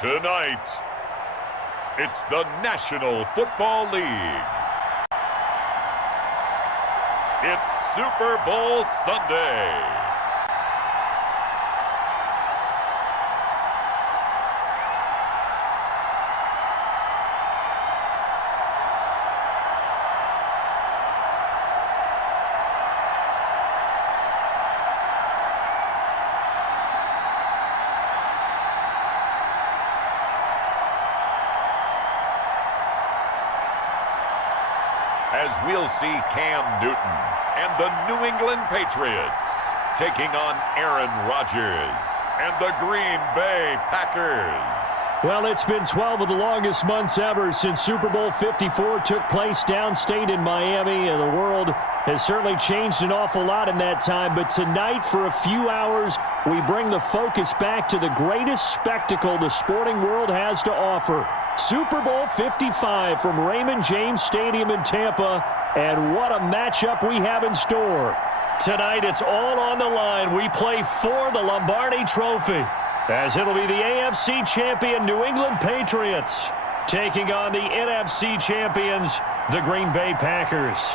Tonight, it's the National Football League. It's Super Bowl Sunday. As we'll see Cam Newton and the New England Patriots taking on Aaron Rodgers and the Green Bay Packers. Well, it's been 12 of the longest months ever since Super Bowl 54 took place downstate in Miami, and the world has certainly changed an awful lot in that time. But tonight, for a few hours, we bring the focus back to the greatest spectacle the sporting world has to offer. Super Bowl 55 from Raymond James Stadium in Tampa, and what a matchup we have in store. Tonight, it's all on the line. We play for the Lombardi Trophy, as it'll be the AFC champion New England Patriots taking on the NFC champions, the Green Bay Packers.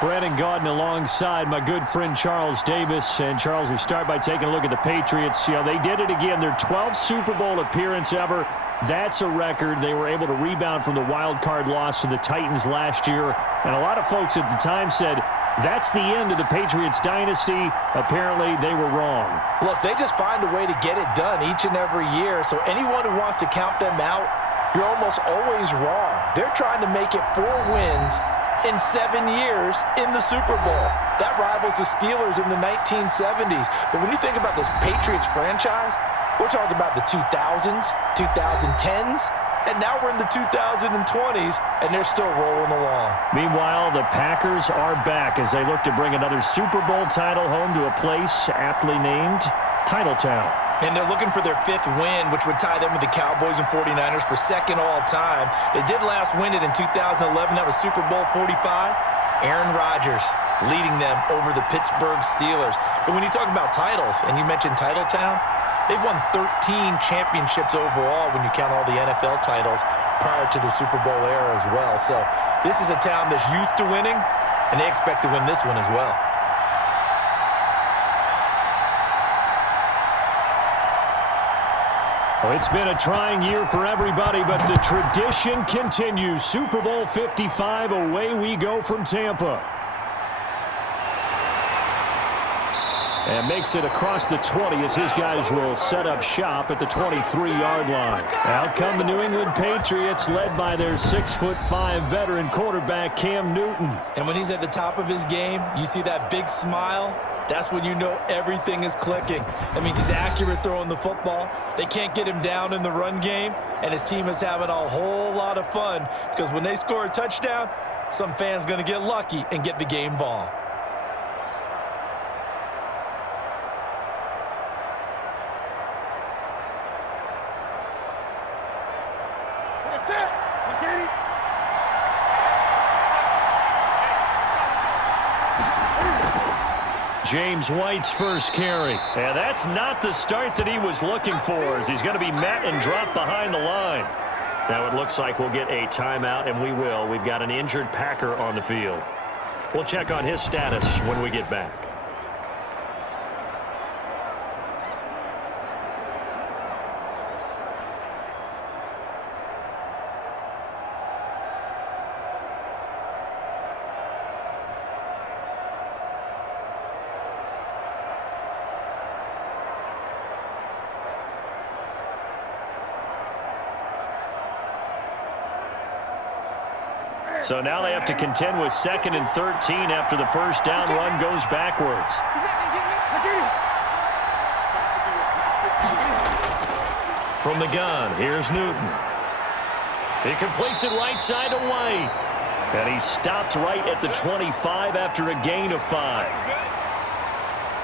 Brandon Gaudin alongside my good friend Charles Davis. And Charles, we start by taking a look at the Patriots. You know, they did it again. Their 12th Super Bowl appearance ever. That's a record. They were able to rebound from the wild card loss to the Titans last year. And a lot of folks at the time said, that's the end of the Patriots dynasty. Apparently, they were wrong. Look, they just find a way to get it done each and every year. So anyone who wants to count them out, you're almost always wrong. They're trying to make it 4 wins in 7 years in the Super Bowl. That rivals the Steelers in the 1970s. But when you think about this Patriots franchise, we're talking about the 2000s, 2010s, and now we're in the 2020s, and they're still rolling along. Meanwhile, the Packers are back as they look to bring another Super Bowl title home to a place aptly named Titletown. And they're looking for their 5th win, which would tie them with the Cowboys and 49ers for 2nd all-time. They did last win it in 2011. That was Super Bowl 45. Aaron Rodgers leading them over the Pittsburgh Steelers. But when you talk about titles, and you mentioned Titletown, they've won 13 championships overall when you count all the NFL titles prior to the Super Bowl era as well. So this is a town that's used to winning, and they expect to win this one as well. Well, it's been a trying year for everybody, but the tradition continues. Super Bowl 55, away we go from Tampa. And makes it across the 20 as his guys will set up shop at the 23-yard line. Out come the New England Patriots, led by their 6'5" veteran quarterback, Cam Newton. And when he's at the top of his game, you see that big smile. That's when you know everything is clicking. That means he's accurate throwing the football. They can't get him down in the run game, and his team is having a whole lot of fun because when they score a touchdown, some fan's going to get lucky and get the game ball. James White's first carry. And that's not the start that he was looking for, as he's going to be met and dropped behind the line. Now it looks like we'll get a timeout, and we will. We've got an injured Packer on the field. We'll check on his status when we get back. So now they have to contend with 2nd and 13 after the first down run goes backwards. From the gun, here's Newton. He completes it right side to White. And he stopped right at the 25 after a gain of 5.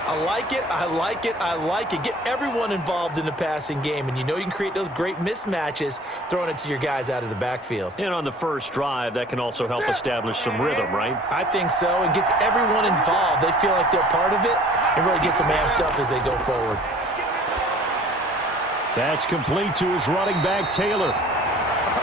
I like it, I like it, I like it. Get everyone involved in the passing game, and you know you can create those great mismatches throwing it to your guys out of the backfield. And on the first drive, that can also help establish some rhythm, right? I think so, and gets everyone involved. They feel like they're part of it, and really gets them amped up as they go forward. That's complete to his running back, Taylor.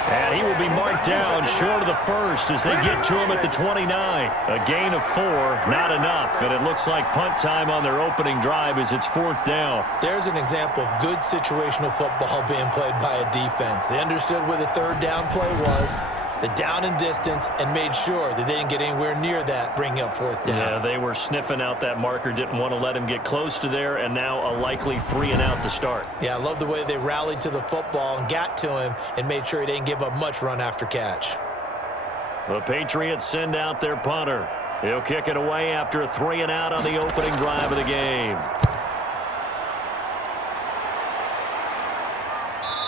And he will be marked down short of the first as they get to him at the 29. A gain of 4, not enough. And it looks like punt time on their opening drive as it's 4th down. There's an example of good situational football being played by a defense. They understood where the 3rd down play was, the down and distance, and made sure that they didn't get anywhere near that, bringing up 4th down. Yeah, they were sniffing out that marker, didn't want to let him get close to there, and now a likely 3 and out to start. Yeah, I love the way they rallied to the football and got to him and made sure he didn't give up much run after catch. The Patriots send out their punter. He'll kick it away after a 3 and out on the opening drive of the game.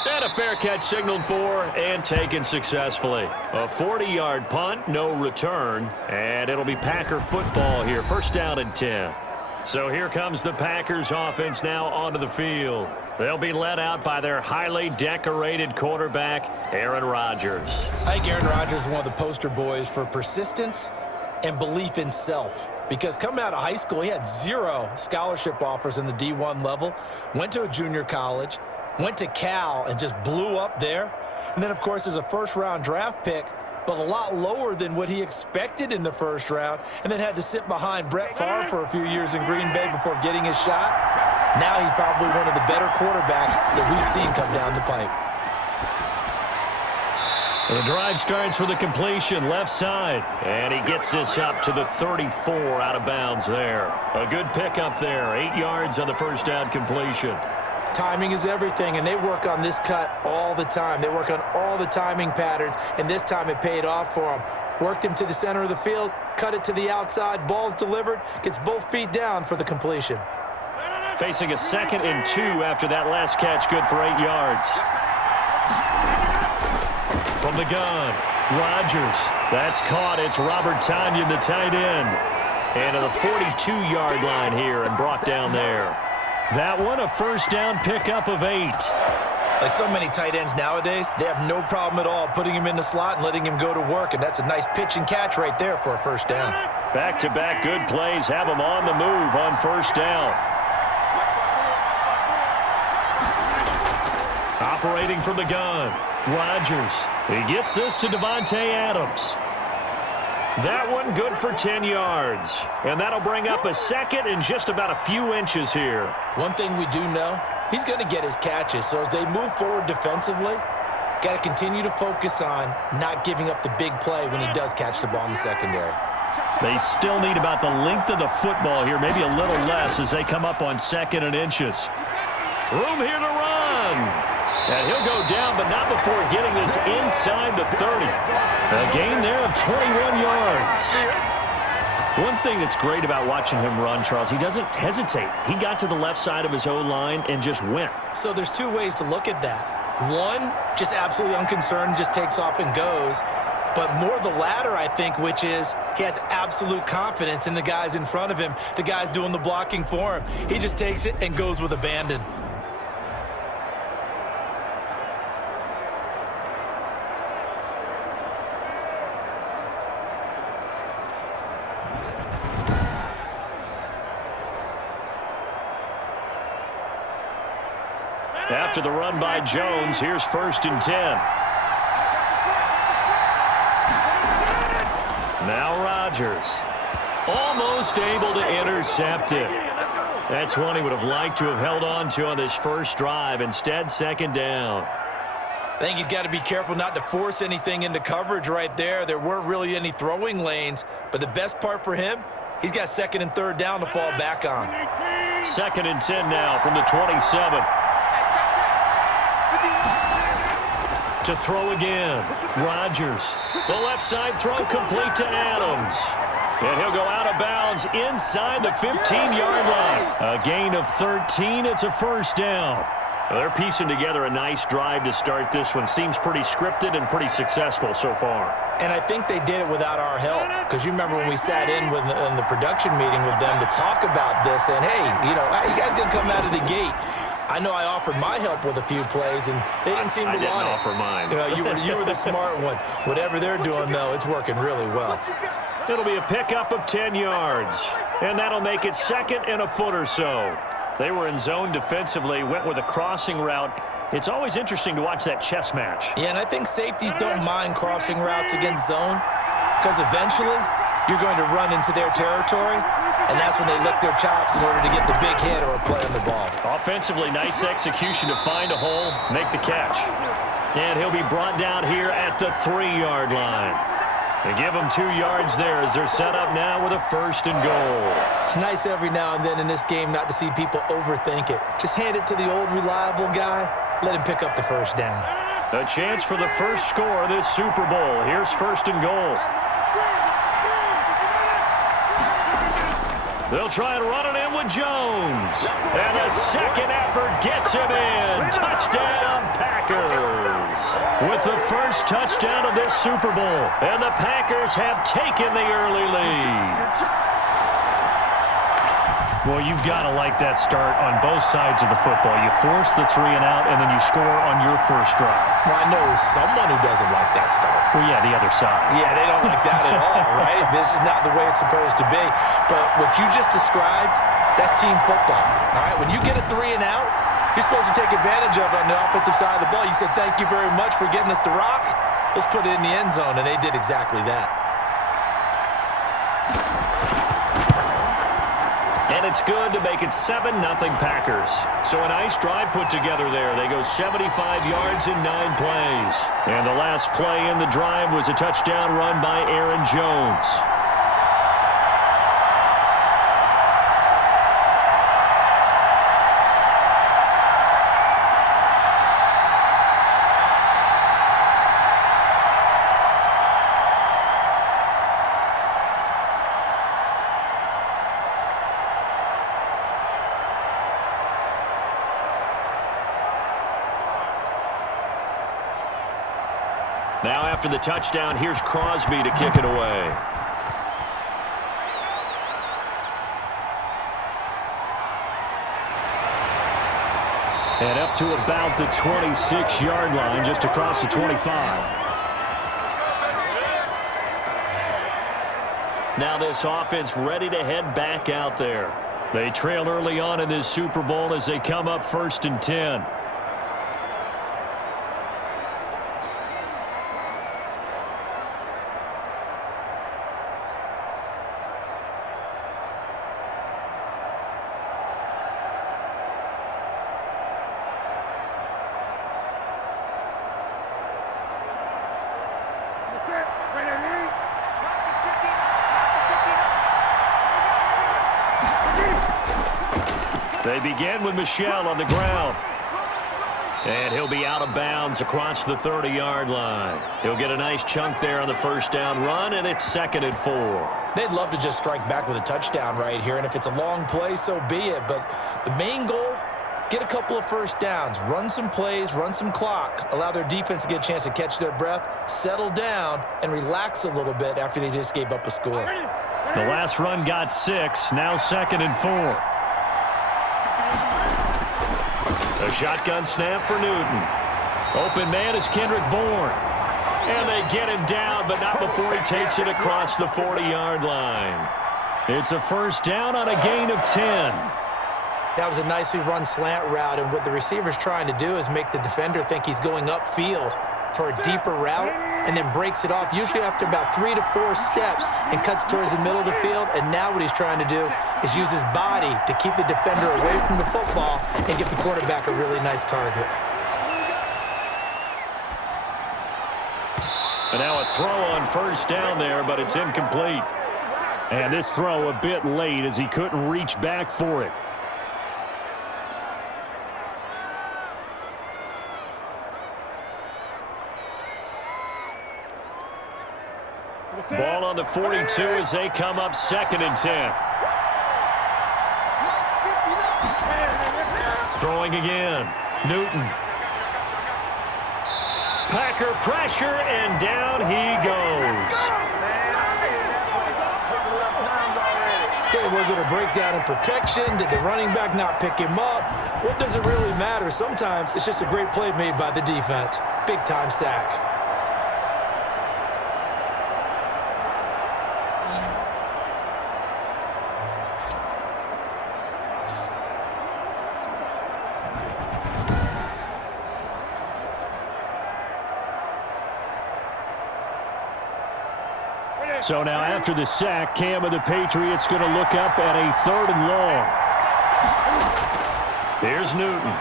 And a fair catch signaled for and taken successfully. A 40-yard punt, no return, and it'll be Packer football here. 1st down and 10. So here comes the Packers offense now onto the field. They'll be led out by their highly decorated quarterback, Aaron Rodgers. I think Aaron Rodgers is one of the poster boys for persistence and belief in self. Because coming out of high school, he had 0 scholarship offers in the D1 level, went to a junior college, went to Cal and just blew up there. And then, of course, as a 1st-round draft pick, but a lot lower than what he expected in the 1st round, and then had to sit behind Brett Favre for a few years in Green Bay before getting his shot. Now he's probably one of the better quarterbacks that we've seen come down the pipe. The drive starts with a completion left side, and he gets this up to the 34 out of bounds there. A good pickup there, 8 yards on the 1st down completion. Timing is everything, and they work on this cut all the time. They work on all the timing patterns, and this time it paid off for them. Worked him to the center of the field, cut it to the outside, ball's delivered, gets both feet down for the completion. Facing a 2nd and 2 after that last catch, good for 8 yards. From the gun, Rodgers. That's caught. It's Robert Tonyan, the tight end. And to the 42-yard line here and brought down there. That one, a 1st down pickup of 8. Like so many tight ends nowadays, they have no problem at all putting him in the slot and letting him go to work, and that's a nice pitch and catch right there for a 1st down. Back-to-back good plays have him on the move on 1st down. Operating from the gun, Rodgers. He gets this to Devontae Adams. That one good for 10 yards. And that'll bring up a 2nd and just about a few inches here. One thing we do know, he's going to get his catches. So as they move forward defensively, got to continue to focus on not giving up the big play when he does catch the ball in the secondary. They still need about the length of the football here, maybe a little less as they come up on 2nd and inches. Room here to run. And he'll go down, but not before getting this inside the 30. A gain there of 21 yards. One thing that's great about watching him run, Charles, he doesn't hesitate. He got to the left side of his O-line and just went. So there's 2 ways to look at that. One, just absolutely unconcerned, just takes off and goes. But more the latter, I think, which is he has absolute confidence in the guys in front of him, the guys doing the blocking for him. He just takes it and goes with abandon. After the run by Jones, here's 1st and 10. Now Rodgers. Almost able to intercept it. That's one he would have liked to have held on to on this 1st drive. Instead, 2nd down. I think he's got to be careful not to force anything into coverage right there. There weren't really any throwing lanes. But the best part for him, he's got 2nd and 3rd down to fall back on. 2nd and 10 now from the 27. To throw again. Rodgers. The left side throw complete to Adams. And he'll go out of bounds inside the 15-yard line. A gain of 13. It's a 1st down. Well, they're piecing together a nice drive to start this one. Seems pretty scripted and pretty successful so far. And I think they did it without our help. Because you remember when we sat in the production meeting with them to talk about this. And, hey, you know, how you guys going to come out of the gate? I know I offered my help with a few plays, and they didn't seem to want it. I didn't offer mine. You know, you were the smart one. Whatever they're doing, though, it's working really well. It'll be a pickup of 10 yards. And that'll make it 2nd and a foot or so. They were in zone defensively, went with a crossing route. It's always interesting to watch that chess match. Yeah, and I think safeties don't mind crossing routes against zone because eventually you're going to run into their territory, and that's when they lick their chops in order to get the big hit or a play on the ball. Offensively, nice execution to find a hole, make the catch. And he'll be brought down here at the 3-yard line. They give him 2 yards there as they're set up now with a 1st and goal. It's nice every now and then in this game not to see people overthink it. Just hand it to the old reliable guy. Let him pick up the 1st down. A chance for the first score of this Super Bowl. Here's 1st and goal. They'll try and run it in with Jones. And the second effort gets him in. Touchdown, Packers. With the first touchdown of this Super Bowl. And the Packers have taken the early lead. Well, you've got to like that start on both sides of the football. You force the 3 and out, and then you score on your first drive. Well, I know someone who doesn't like that start. Well, yeah, the other side. Yeah, they don't like that at all, right? This is not the way it's supposed to be. But what you just described, that's team football, all right? When you get a 3 and out, you're supposed to take advantage of it on the offensive side of the ball. You said, thank you very much for getting us the rock. Let's put it in the end zone, and they did exactly that. And it's good to make it 7-0 Packers. So a nice drive put together there. They go 75 yards in 9 plays. And the last play in the drive was a touchdown run by Aaron Jones. Now after the touchdown, here's Crosby to kick it away. And up to about the 26-yard line, just across the 25. Now this offense ready to head back out there. They trail early on in this Super Bowl as they come up 1st and 10. They begin with Michel on the ground. And he'll be out of bounds across the 30-yard line. He'll get a nice chunk there on the first down run, and it's 2nd and 4. They'd love to just strike back with a touchdown right here, and if it's a long play, so be it. But the main goal, get a couple of first downs, run some plays, run some clock, allow their defense to get a chance to catch their breath, settle down, and relax a little bit after they just gave up a score. The last run got 6, now 2nd and 4. A shotgun snap for Newton. Open man is Kendrick Bourne. And they get him down, but not before he takes it across the 40-yard line. It's a first down on a gain of 10. That was a nicely run slant route, and what the receiver's trying to do is make the defender think he's going upfield for a deeper route and then breaks it off, usually after about 3 to 4 steps, and cuts towards the middle of the field. And now what he's trying to do is use his body to keep the defender away from the football and give the quarterback a really nice target. And now a throw on first down there, but it's incomplete. And this throw a bit late as he couldn't reach back for it. Ball on the 42 as they come up 2nd and 10. Throwing again. Newton. Packer pressure, and down he goes. Okay, was it a breakdown in protection? Did the running back not pick him up? What does it really matter? Sometimes it's just a great play made by the defense. Big-time sack. So now after the sack, Cam of the Patriots going to look up at a 3rd and long. Here's Newton.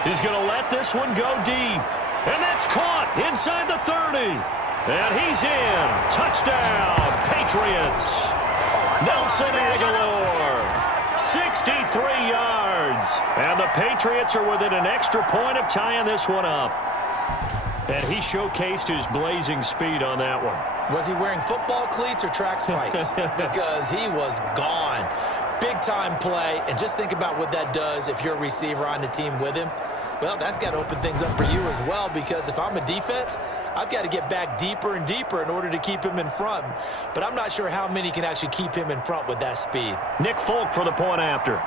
He's going to let this one go deep. And that's caught inside the 30. And he's in. Touchdown, Patriots. Nelson Aguilar, 63 yards. And the Patriots are within an extra point of tying this one up. And he showcased his blazing speed on that one. Was he wearing football cleats or track spikes? Because he was gone. Big-time play. And just think about what that does if you're a receiver on the team with him. Well, that's got to open things up for you as well, because if I'm a defense, I've got to get back deeper and deeper in order to keep him in front. But I'm not sure how many can actually keep him in front with that speed. Nick Folk for the point after.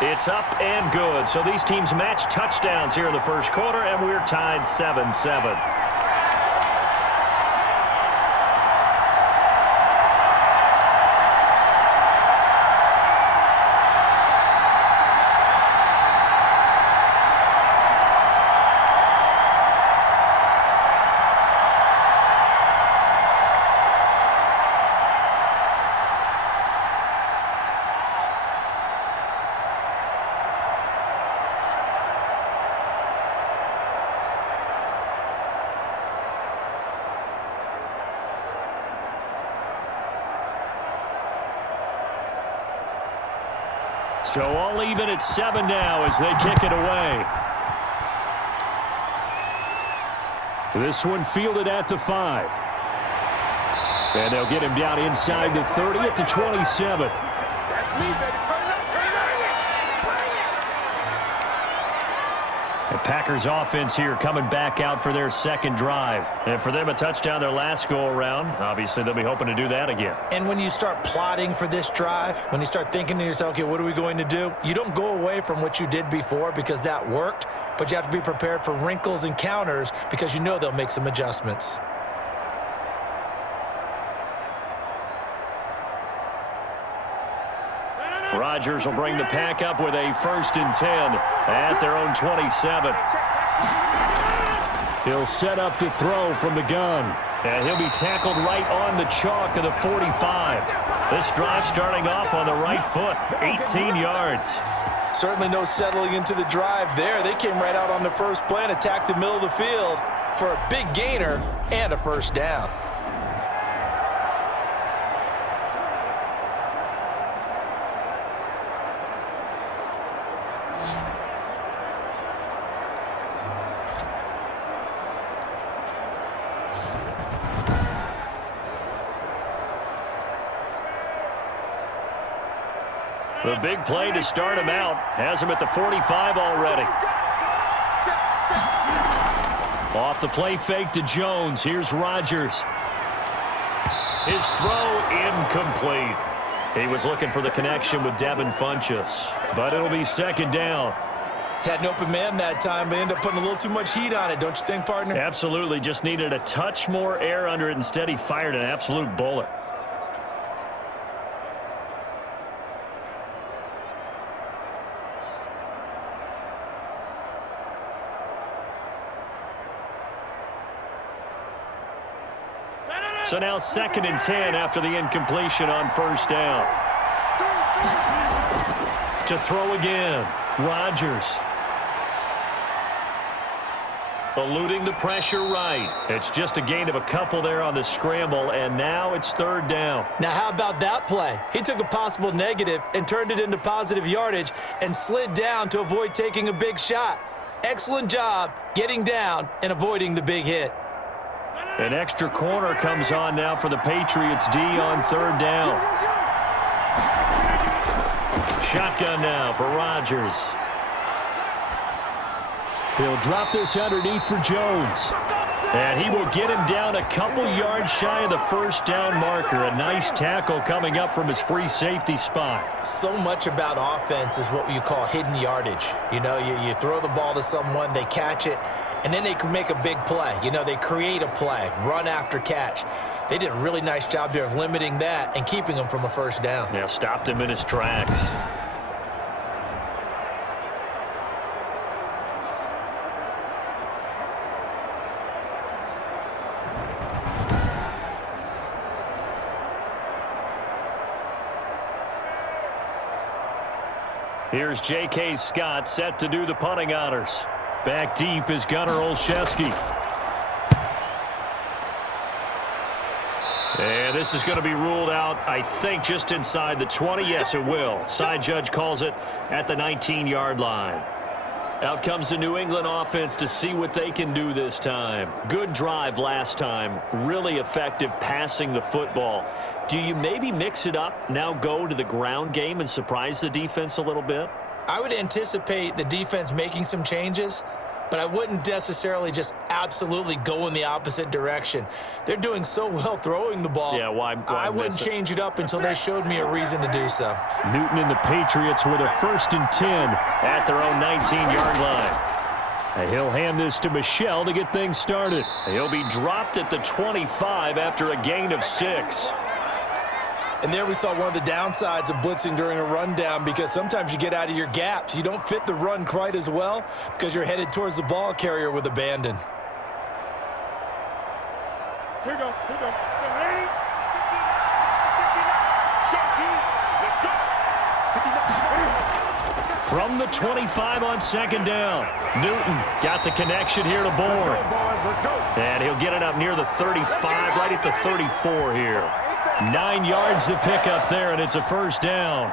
It's up and good. So these teams match touchdowns here in the first quarter, and we're tied 7-7. So all even at 7 now as they kick it away. This one fielded at the 5. And they'll get him down inside the 30 at the 27. The Packers offense here coming back out for their second drive. And for them, a touchdown their last go-around. Obviously, they'll be hoping to do that again. And when you start plotting for this drive, when you start thinking to yourself, okay, what are we going to do? You don't go away from what you did before because that worked, but you have to be prepared for wrinkles and counters because you know they'll make some adjustments. Rodgers will bring the pack up with a 1st and 10 at their own 27. He'll set up to throw from the gun. And he'll be tackled right on the chalk of the 45. This drive starting off on the right foot, 18 yards. Certainly no settling into the drive there. They came right out on the first play and attacked the middle of the field for a big gainer and a 1st down. The big play to start him out. Has him at the 45 already. Off the play fake to Jones. Here's Rodgers. His throw incomplete. He was looking for the connection with Devin Funchess. But it'll be 2nd down. Had an open man that time, but ended up putting a little too much heat on it, don't you think, partner? Absolutely. Just needed a touch more air under it. Instead, he fired an absolute bullet. So now 2nd and 10 after the incompletion on 1st down. To throw again, Rodgers. Eluding the pressure right. It's just a gain of a couple there on the scramble, and now it's 3rd down. Now how about that play? He took a possible negative and turned it into positive yardage and slid down to avoid taking a big shot. Excellent job getting down and avoiding the big hit. An extra corner comes on now for the Patriots D on 3rd down. Shotgun now for Rodgers. He'll drop this underneath for Jones. And he will get him down a couple yards shy of the 1st down marker. A nice tackle coming up from his free safety spot. So much about offense is what you call hidden yardage. You know, you throw the ball to someone, they catch it, and then they can make a big play. You know, they create a play, run after catch. They did a really nice job there of limiting that and keeping him from a 1st down. Yeah, stopped him in his tracks. Here's J.K. Scott set to do the punting honors. Back deep is Gunnar Olszewski. And this is going to be ruled out, I think, just inside the 20. Yes, it will. Side judge calls it at the 19-yard line. Out comes the New England offense to see what they can do this time. Good drive last time. Really effective passing the football. Do you maybe mix it up, now go to the ground game and surprise the defense a little bit? I would anticipate the defense making some changes, but I wouldn't necessarily just absolutely go in the opposite direction. They're doing so well throwing the ball. Yeah, why I wouldn't change it up until they showed me a reason to do so. Newton and the Patriots with a 1st and 10 at their own 19-yard line. And he'll hand this to Michel to get things started. He'll be dropped at the 25 after a gain of 6. And there we saw one of the downsides of blitzing during a rundown, because sometimes you get out of your gaps. You don't fit the run quite as well because you're headed towards the ball carrier with abandon. Here we go. Ready? From the 25 on 2nd down. Newton got the connection here to Bourne. And he'll get it up near the 35, right at the 34 here. 9 yards to pick up there, and it's a 1st down.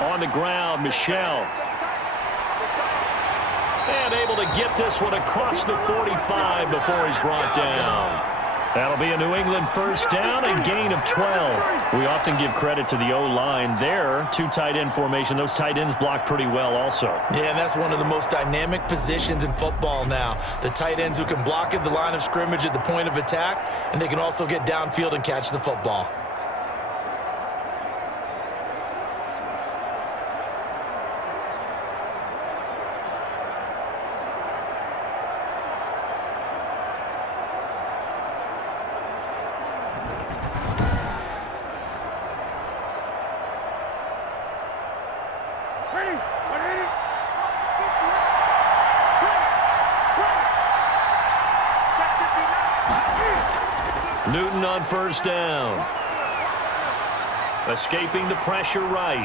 On the ground, Michel. And able to get this one across the 45 before he's brought down. That'll be a New England 1st down, a gain of 12. We often give credit to the O-line there. 2 tight end formation. Those tight ends block pretty well also. Yeah, and that's one of the most dynamic positions in football now. The tight ends who can block at the line of scrimmage at the point of attack, and they can also get downfield and catch the football. Newton on 1st down. Escaping the pressure right.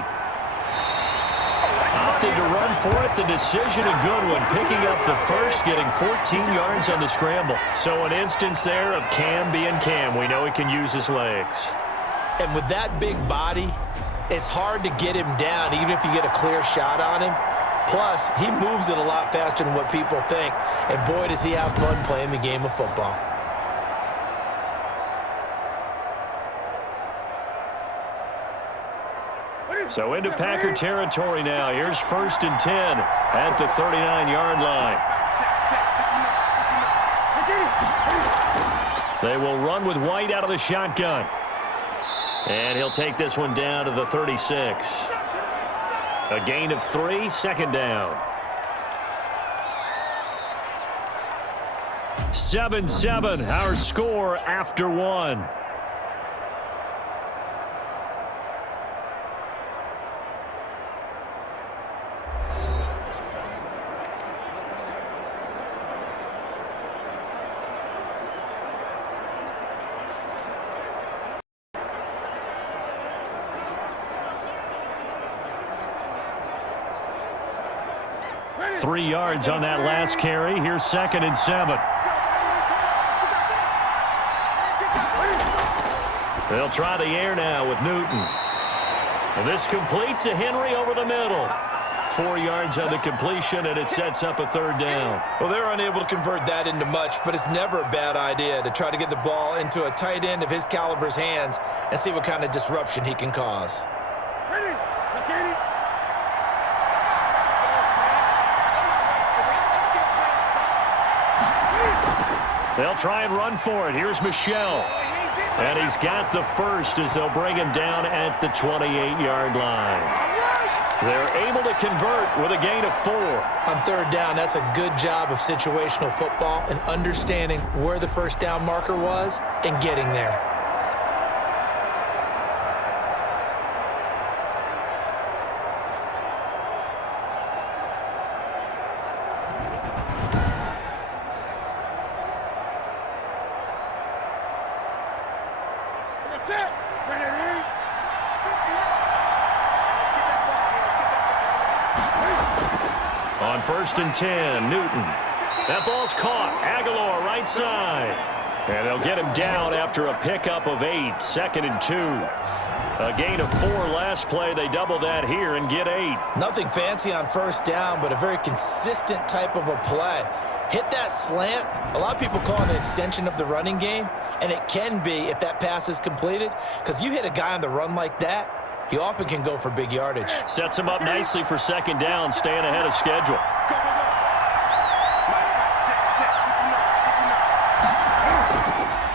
Opted to run for it. The decision a good one. Picking up the 1st, getting 14 yards on the scramble. So an instance there of Cam being Cam. We know he can use his legs. And with that big body, it's hard to get him down, even if you get a clear shot on him. Plus, he moves it a lot faster than what people think. And boy, does he have fun playing the game of football. So into Packer territory now. Here's 1st and 10 at the 39-yard line. They will run with White out of the shotgun. And he'll take this one down to the 36. A gain of 3, 2nd down. 7-7, our score after 1. Three yards on that last carry. Here's 2nd and 7. They'll try the air now with Newton. And this complete to Henry over the middle. 4 yards on the completion, and it sets up a 3rd down. Well, they're unable to convert that into much, but it's never a bad idea to try to get the ball into a tight end of his caliber's hands and see what kind of disruption he can cause. They'll try and run for it. Here's Michel. And he's got the 1st as they'll bring him down at the 28-yard line. They're able to convert with a gain of 4. On 3rd down, that's a good job of situational football and understanding where the 1st down marker was and getting there. On 1st and 10, Newton. That ball's caught. Aguilar right side. And they'll get him down after a pickup of 8. 2nd and 2. A gain of 4 last play. They double that here and get 8. Nothing fancy on 1st down, but a very consistent type of a play. Hit that slant. A lot of people call it an extension of the running game, and it can be if that pass is completed, because you hit a guy on the run like that, he often can go for big yardage. Sets him up nicely for 2nd down, staying ahead of schedule.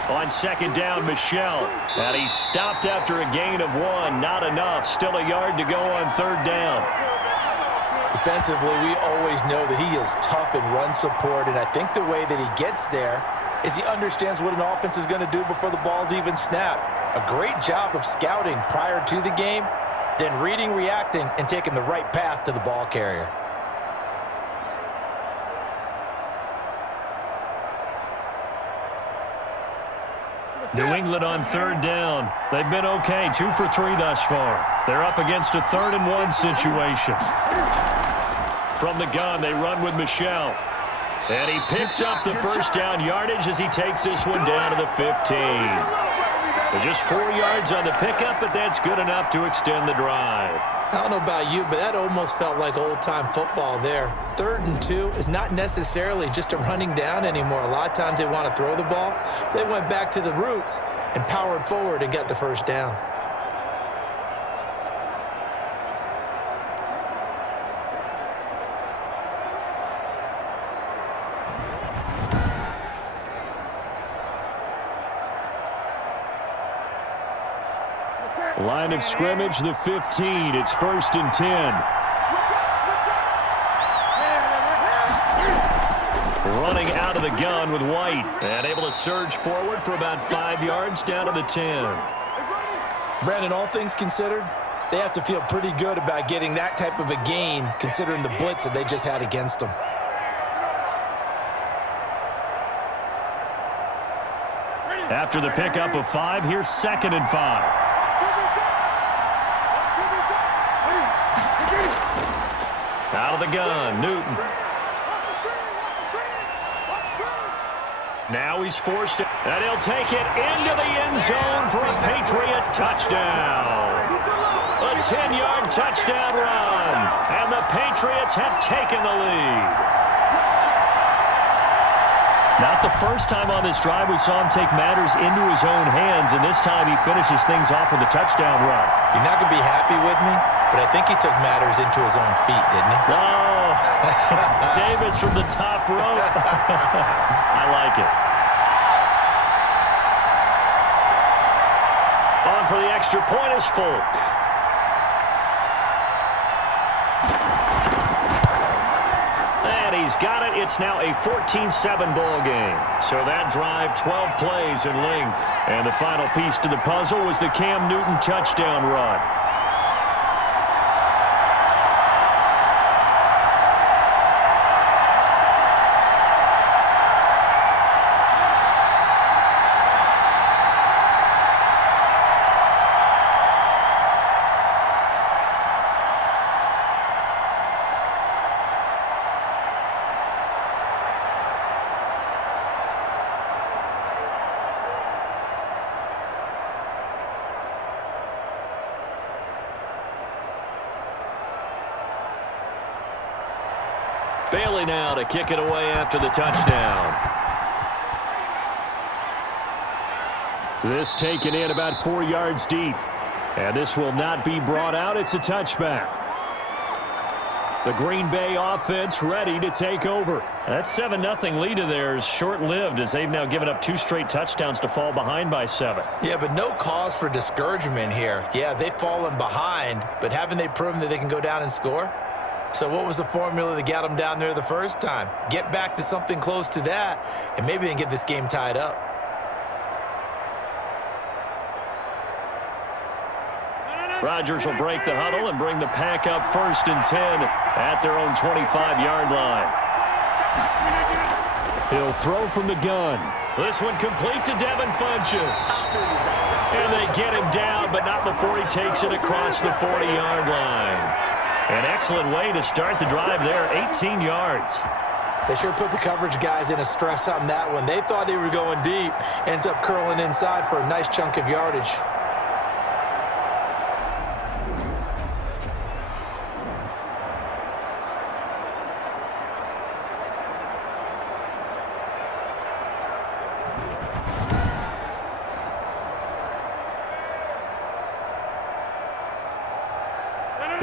On 2nd down, Michel. And he stopped after a gain of 1. Not enough. Still a yard to go on 3rd down. Defensively, we always know that he is tough in run support, and I think the way that he gets there is he understands what an offense is going to do before the ball's even snapped. A great job of scouting prior to the game, then reading, reacting, and taking the right path to the ball carrier. New England on 3rd down. They've been okay, 2 for 3 thus far. They're up against a 3rd and 1 situation. From the gun, they run with Michel. And he picks up the 1st down yardage as he takes this one down to the 15. Just 4 yards on the pickup, but that's good enough to extend the drive. I don't know about you, but that almost felt like old-time football there. 3rd and 2 is not necessarily just a running down anymore. A lot of times they want to throw the ball. They went back to the roots and powered forward and got the 1st down. Line of scrimmage, the 15. It's 1st and 10. Running out of the gun with White. And able to surge forward for about 5 yards down to the 10. Brandon, all things considered, they have to feel pretty good about getting that type of a gain considering the blitz that they just had against them. After the pickup of 5, here's 2nd and 5. Out of the gun, Newton. Now he's forced it, and he'll take it into the end zone for a Patriot touchdown. A 10-yard touchdown run, and the Patriots have taken the lead. Not the first time on this drive we saw him take matters into his own hands, and this time he finishes things off with a touchdown run. You're not going to be happy with me, but I think he took matters into his own feet, didn't he? Oh, Davis from the top rope. I like it. On for the extra point is Folk. And he's got it. It's now a 14-7 ball game. So that drive, 12 plays in length. And the final piece to the puzzle was the Cam Newton touchdown run. Bailey now to kick it away after the touchdown. This taken in about 4 yards deep. And this will not be brought out. It's a touchback. The Green Bay offense ready to take over. That 7-0 lead of theirs short-lived as they've now given up 2 straight touchdowns to fall behind by 7. Yeah, but no cause for discouragement here. Yeah, they've fallen behind, but haven't they proven that they can go down and score? So what was the formula that got them down there the first time? Get back to something close to that, and maybe they can get this game tied up. Rodgers will break the huddle and bring the pack up 1st and 10 at their own 25-yard line. He'll throw from the gun. This one complete to Devin Funchess. And they get him down, but not before he takes it across the 40-yard line. An excellent way to start the drive there, 18 yards. They sure put the coverage guys in a stress on that one. They thought they were going deep. Ends up curling inside for a nice chunk of yardage.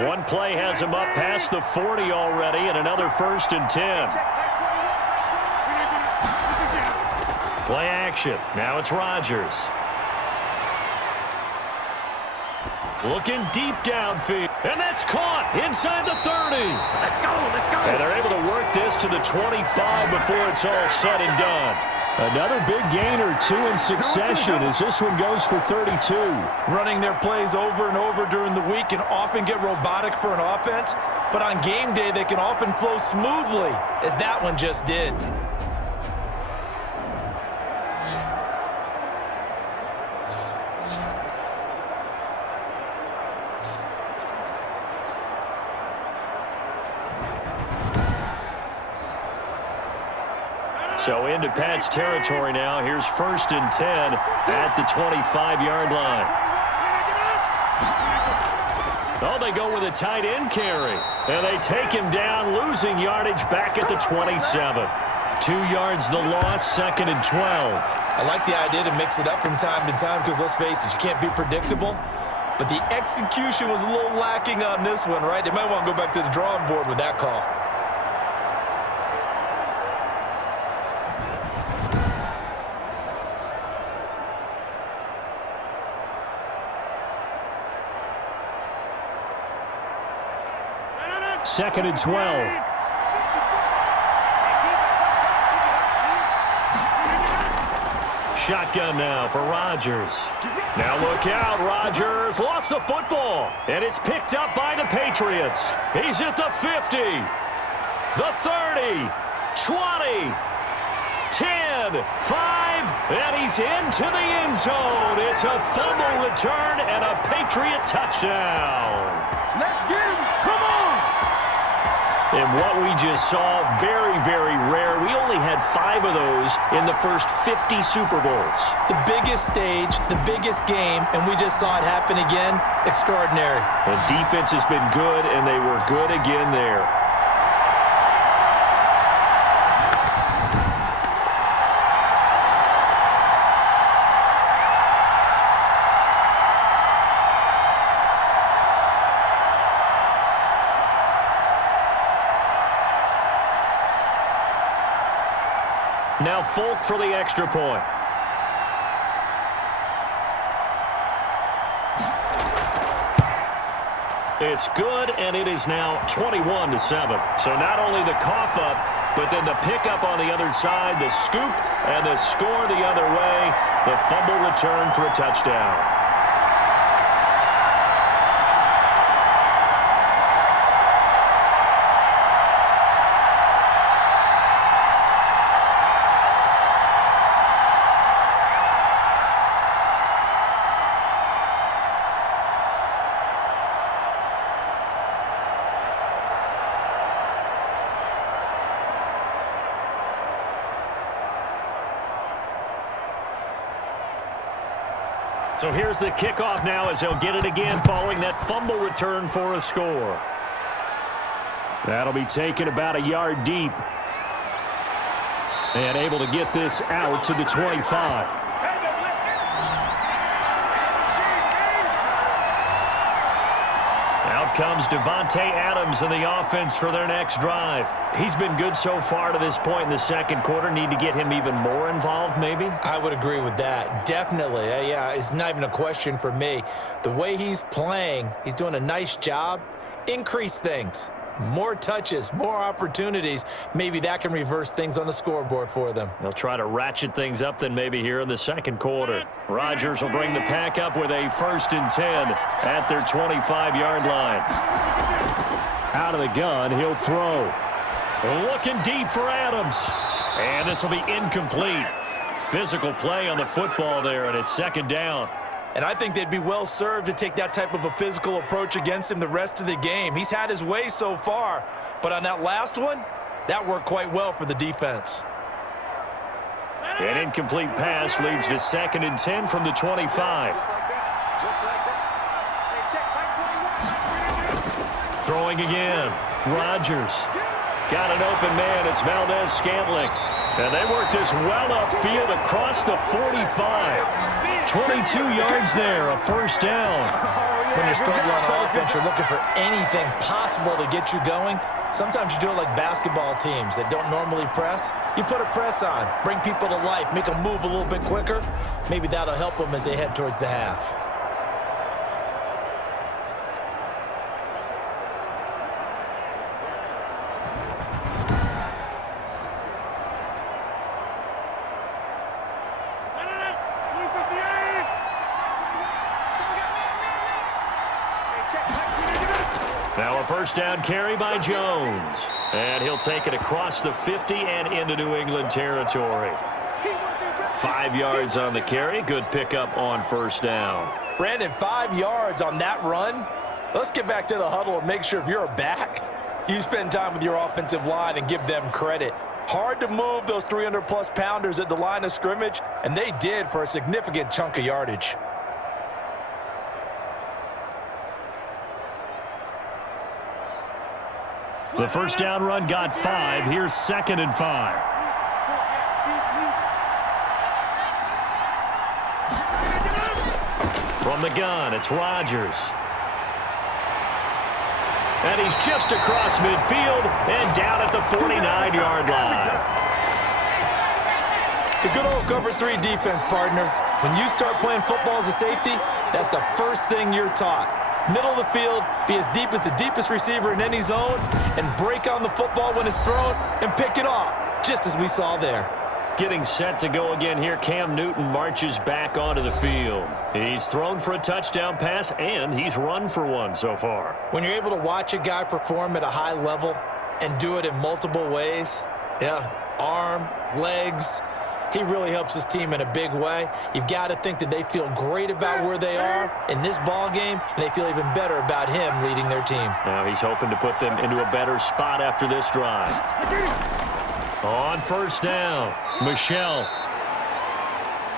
One play has him up past the 40 already, and another 1st and 10. Play action. Now it's Rodgers. Looking deep downfield. And that's caught inside the 30. Let's go, let's go. And they're able to work this to the 25 before it's all said and done. Another big gain or two in succession as this one goes for 32. Running their plays over and over during the week can often get robotic for an offense, but on game day they can often flow smoothly, as that one just did. So into Pat's territory now. Here's 1st and 10 at the 25-yard line. Oh, they go with a tight end carry. And they take him down, losing yardage back at the 27. 2 yards the loss, 2nd and 12. I like the idea to mix it up from time to time because, let's face it, you can't be predictable. But the execution was a little lacking on this one, right? They might want to go back to the drawing board with that call. Second and 12. Shotgun now for Rodgers. Now look out, Rodgers lost the football, and it's picked up by the Patriots. He's at the 50, the 30, 20, 10, 5, and he's into the end zone. It's a fumble return and a Patriot touchdown. Let's get him. Come on. And what we just saw, very, very rare. We only had 5 of those in the first 50 Super Bowls. The biggest stage, the biggest game, and we just saw it happen again. Extraordinary. The defense has been good, and they were good again there. Now Folk for the extra point. It's good, and it is now 21-7. So not only the cough up, but then the pickup on the other side, the scoop, and the score the other way. The fumble return for a touchdown. So here's the kickoff now as they'll get it again following that fumble return for a score. That'll be taken about a yard deep. And able to get this out to the 25. Out comes Devontae Adams in the offense for their next drive. He's been good so far to this point in the second quarter. Need to get him even more involved, maybe? I would agree with that. Definitely. Yeah, it's not even a question for me. The way he's playing, he's doing a nice job. Increase things. More touches, more opportunities. Maybe that can reverse things on the scoreboard for them. They'll try to ratchet things up then maybe here in the second quarter. Rodgers will bring the pack up with a 1st and 10 at their 25-yard line. Out of the gun, he'll throw. Looking deep for Adams. And this will be incomplete. Physical play on the football there, and it's 2nd down. And I think they'd be well served to take that type of a physical approach against him the rest of the game. He's had his way so far, but on that last one, that worked quite well for the defense. An incomplete pass leads to 2nd and 10 from the 25. Just like that. Just like that. Hey, check back 21. Throwing again. Rodgers. Got an open man. It's Valdez-Scantling. And they work this well upfield across the 45. 22 yards there, a first down. When you're struggling on offense, you're looking for anything possible to get you going. Sometimes you do it like basketball teams that don't normally press. You put a press on, bring people to life, make them move a little bit quicker. Maybe that'll help them as they head towards the half. Now a first down carry by Jones. And he'll take it across the 50 and into New England territory. 5 yards on the carry. Good pickup on first down. Brandon, 5 yards on that run. Let's get back to the huddle and make sure if you're a back, you spend time with your offensive line and give them credit. Hard to move those 300-plus pounders at the line of scrimmage, and they did for a significant chunk of yardage. The first down run got 5. Here's 2nd and 5. From the gun, it's Rodgers. And he's just across midfield and down at the 49-yard line. The good old cover 3 defense, partner. When you start playing football as a safety, that's the first thing you're taught. Middle of the field, be as deep as the deepest receiver in any zone, and break on the football when it's thrown and pick it off, just as we saw there. Getting set to go again here, Cam Newton marches back onto the field. He's thrown for a touchdown pass, and he's run for one so far. When you're able to watch a guy perform at a high level and do it in multiple ways, arm, legs, he really helps his team in a big way. You've got to think that they feel great about where they are in this ball game, and they feel even better about him leading their team. Now he's hoping to put them into a better spot after this drive. On first down, Michel.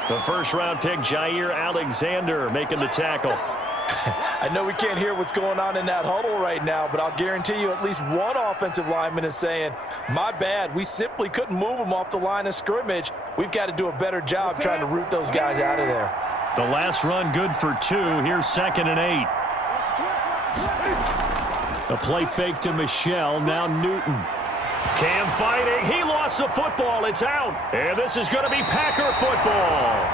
The first-round pick, Jair Alexander, making the tackle. I know we can't hear what's going on in that huddle right now, but I'll guarantee you at least one offensive lineman is saying, my bad, we simply couldn't move them off the line of scrimmage. We've got to do a better job trying to root those guys out of there. The last run good for 2. Here's 2nd and 8. A play fake to Michel, now Newton. Cam fighting, he lost the football, it's out. And this is going to be Packer football.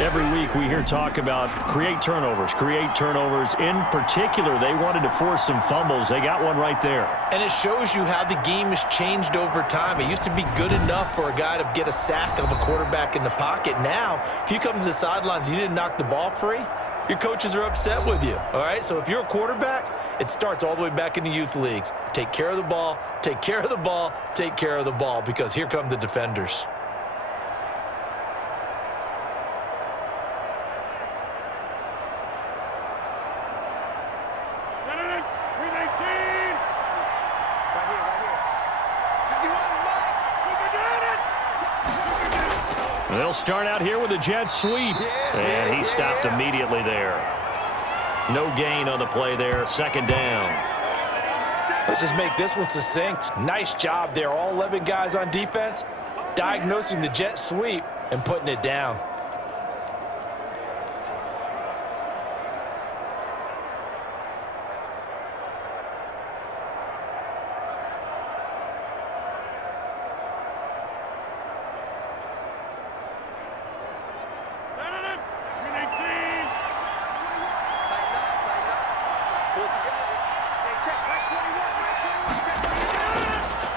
Every week we hear talk about create turnovers. In particular, they wanted to force some fumbles. They got one right there. And it shows you how the game has changed over time. It used to be good enough for a guy to get a sack of a quarterback in the pocket. Now, if you come to the sidelines and you didn't knock the ball free, your coaches are upset with you. All right, so if you're a quarterback, it starts all the way back in the youth leagues. Take care of the ball, take care of the ball, take care of the ball, because here come the defenders. They'll start out here with a jet sweep. And he stopped immediately there. No gain on the play there. 2nd down. Let's just make this one succinct. Nice job there. All 11 guys on defense diagnosing the jet sweep and putting it down.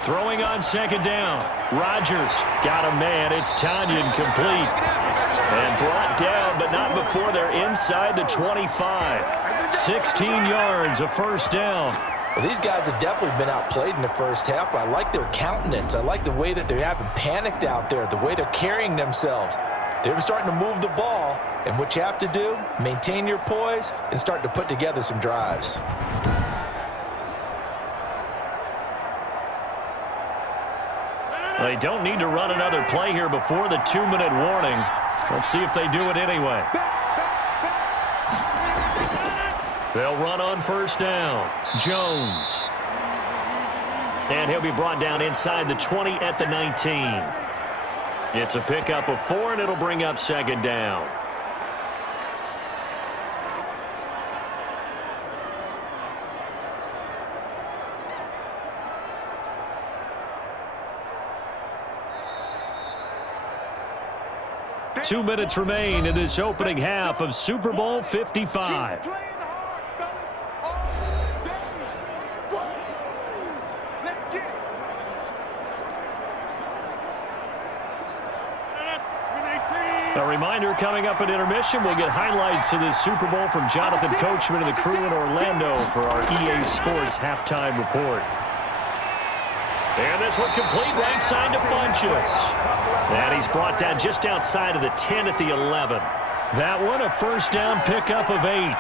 Throwing on 2nd down. Rodgers got a man. It's Tanyan complete. And brought down, but not before they're inside the 25. 16 yards, a first down. Well, these guys have definitely been outplayed in the first half, but I like their countenance. I like the way that they haven't panicked out there, the way they're carrying themselves. They're starting to move the ball, and what you have to do, maintain your poise and start to put together some drives. They don't need to run another play here before the 2-minute warning. Let's see if they do it anyway. They'll run on first down. Jones. And he'll be brought down inside the 20 at the 19. It's a pickup of 4, and it'll bring up second down. Two minutes remain in this opening half of Super Bowl 55. A reminder, coming up at intermission, we'll get highlights of this Super Bowl from Jonathan Coachman and the crew in Orlando for our EA Sports halftime report. And this one complete right side to Funchess. And he's brought down just outside of the 10 at the 11. That one a first down pickup of 8.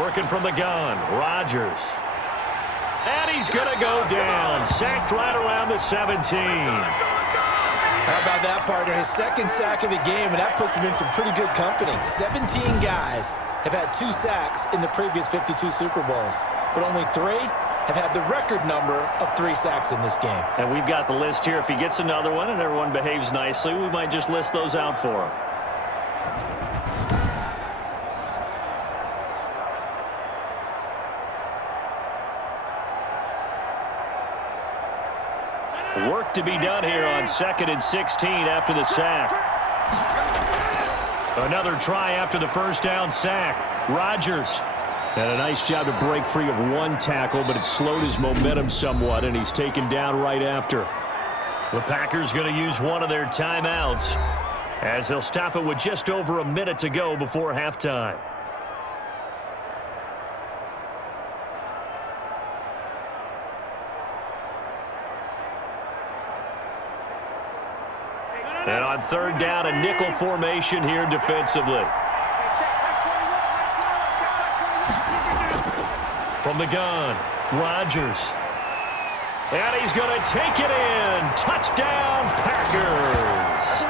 Working from the gun, Rodgers. And he's going to go down. Sacked right around the 17. How about that, partner? His second sack of the game, and that puts him in some pretty good company. 17 guys have had 2 sacks in the previous 52 Super Bowls, but only 3 have had the record number of 3 sacks in this game. And we've got the list here. If he gets another one and everyone behaves nicely, we might just list those out for him. Work to be done here on 2nd and 16 after the sack. Another try after the first down sack. Rodgers. And a nice job to break free of 1 tackle, but it slowed his momentum somewhat, and he's taken down right after. The Packers going to use one of their timeouts as they'll stop it with just over a minute to go before halftime. And on 3rd down, a nickel formation here defensively. From the gun, Rodgers. And he's going to take it in. Touchdown, Packers.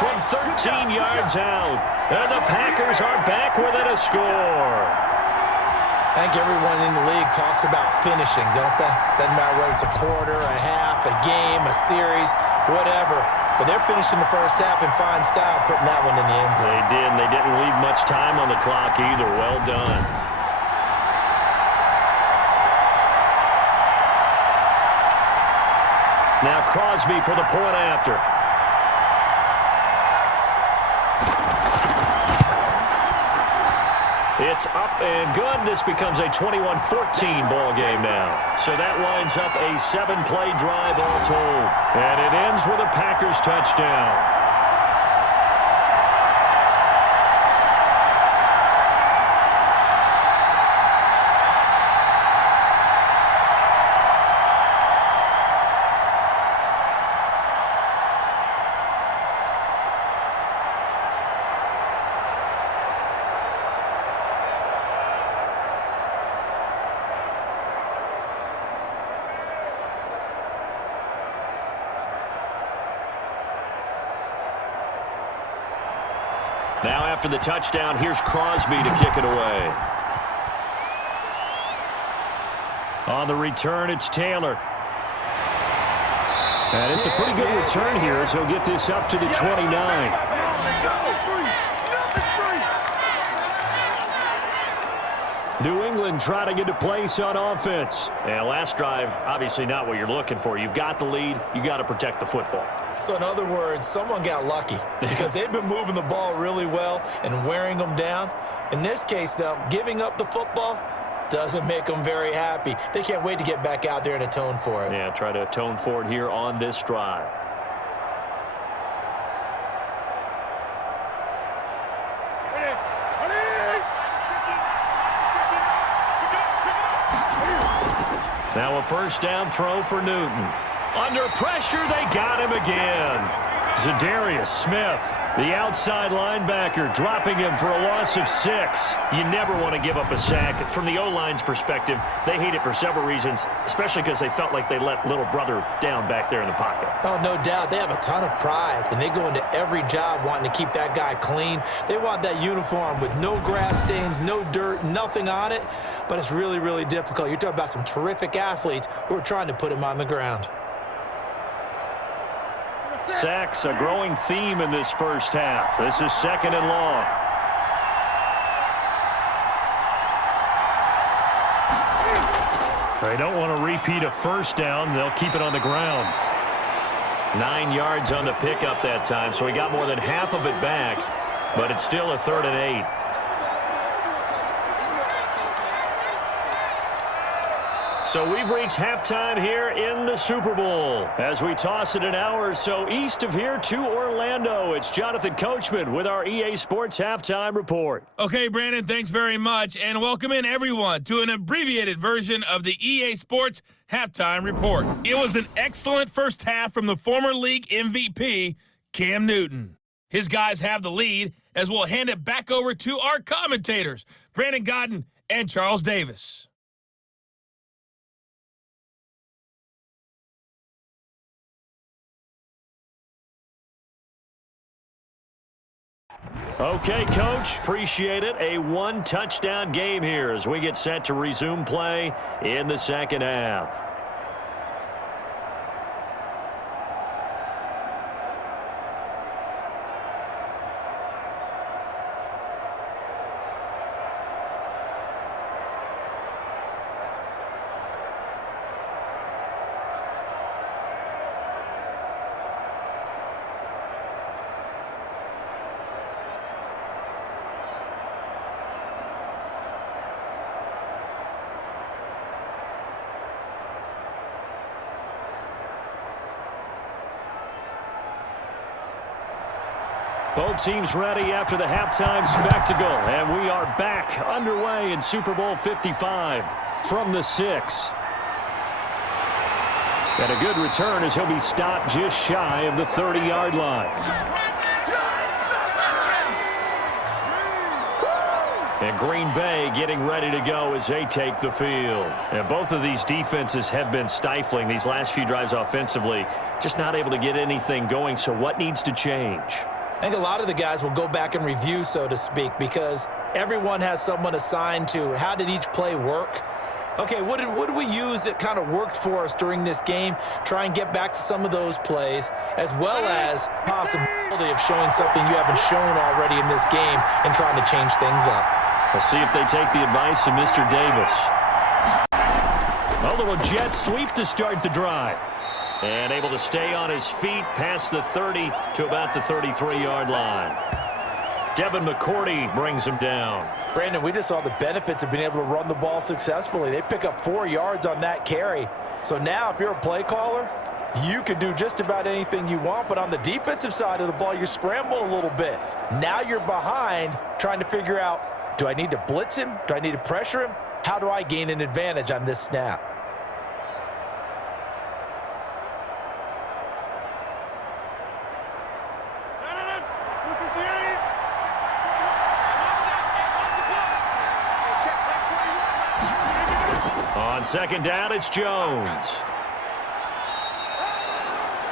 From 13 yards out. And the Packers are back within a score. I think everyone in the league talks about finishing, don't they? Doesn't matter whether it's a quarter, a half, a game, a series, whatever. But they're finishing the first half in fine style, putting that one in the end zone. They did, and they didn't leave much time on the clock either. Well done. Now Crosby for the point after. It's up and good. This becomes a 21-14 ball game now. So that winds up a 7-play drive all told. And it ends with a Packers touchdown. Now after the touchdown, here's Crosby to kick it away. On the return, it's Taylor. And it's a pretty good return here as he'll get this up to the 29. New England trying to get a place on offense. And last drive, obviously not what you're looking for. You've got the lead. You got to protect the football. So in other words, someone got lucky because they've been moving the ball really well and wearing them down. In this case, though, giving up the football doesn't make them very happy. They can't wait to get back out there and atone for it. Yeah, try to atone for it here on this drive. Now a first down throw for Newton. Under pressure, they got him again. Zadarius Smith, the outside linebacker, dropping him for a loss of 6. You never want to give up a sack. From the O-line's perspective, they hate it for several reasons, especially because they felt like they let little brother down back there in the pocket. Oh, no doubt. They have a ton of pride, and they go into every job wanting to keep that guy clean. They want that uniform with no grass stains, no dirt, nothing on it, but it's really, really difficult. You're talking about some terrific athletes who are trying to put him on the ground. Sacks, a growing theme in this first half. This is 2nd and long. They don't want to repeat a first down. They'll keep it on the ground. 9 yards on the pickup that time, so he got more than half of it back, but it's still a 3rd and 8. So we've reached halftime here in the Super Bowl. As we toss it an hour or so east of here to Orlando, it's Jonathan Coachman with our EA Sports Halftime Report. Okay, Brandon, thanks very much, and welcome in everyone to an abbreviated version of the EA Sports Halftime Report. It was an excellent first half from the former league MVP, Cam Newton. His guys have the lead, as we'll hand it back over to our commentators, Brandon Godden and Charles Davis. Okay, Coach, appreciate it. A one-touchdown game here as we get set to resume play in the second half. Both teams ready after the halftime spectacle, and we are back underway in Super Bowl 55 from the 6. And a good return as he'll be stopped just shy of the 30-yard line. And Green Bay getting ready to go as they take the field. And both of these defenses have been stifling these last few drives offensively, just not able to get anything going. So what needs to change? I think a lot of the guys will go back and review, so to speak, because everyone has someone assigned to how did each play work. Okay, what did we use that kind of worked for us during this game? Try and get back to some of those plays, as well as possibility of showing something you haven't shown already in this game and trying to change things up. We'll see if they take the advice of Mr. Davis. A little jet sweep to start the drive. And able to stay on his feet past the 30 to about the 33-yard line. Devin McCourty brings him down. Brandon, we just saw the benefits of being able to run the ball successfully. They pick up 4 yards on that carry. So now if you're a play caller, you can do just about anything you want. But on the defensive side of the ball, you're scrambling a little bit. Now you're behind trying to figure out, do I need to blitz him? Do I need to pressure him? How do I gain an advantage on this snap? On second down, it's Jones.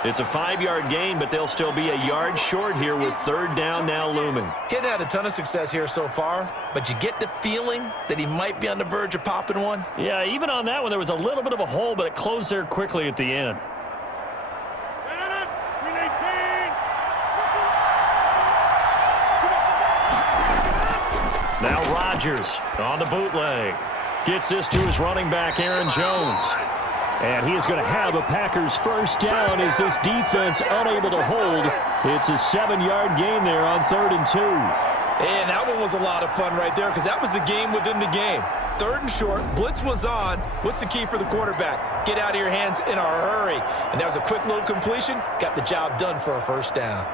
It's a 5-yard gain, but they'll still be a yard short here with third down now looming. Getting had a ton of success here so far, but you get the feeling that he might be on the verge of popping one. Yeah, even on that one, there was a little bit of a hole, but it closed there quickly at the end. Now Rodgers on the bootleg. Gets this to his running back, Aaron Jones. And he is going to have a Packers first down as this defense unable to hold. It's a 7-yard gain there on 3rd and 2. And that one was a lot of fun right there because that was the game within the game. 3rd and short, blitz was on. What's the key for the quarterback? Get out of your hands in a hurry. And that was a quick little completion. Got the job done for a first down.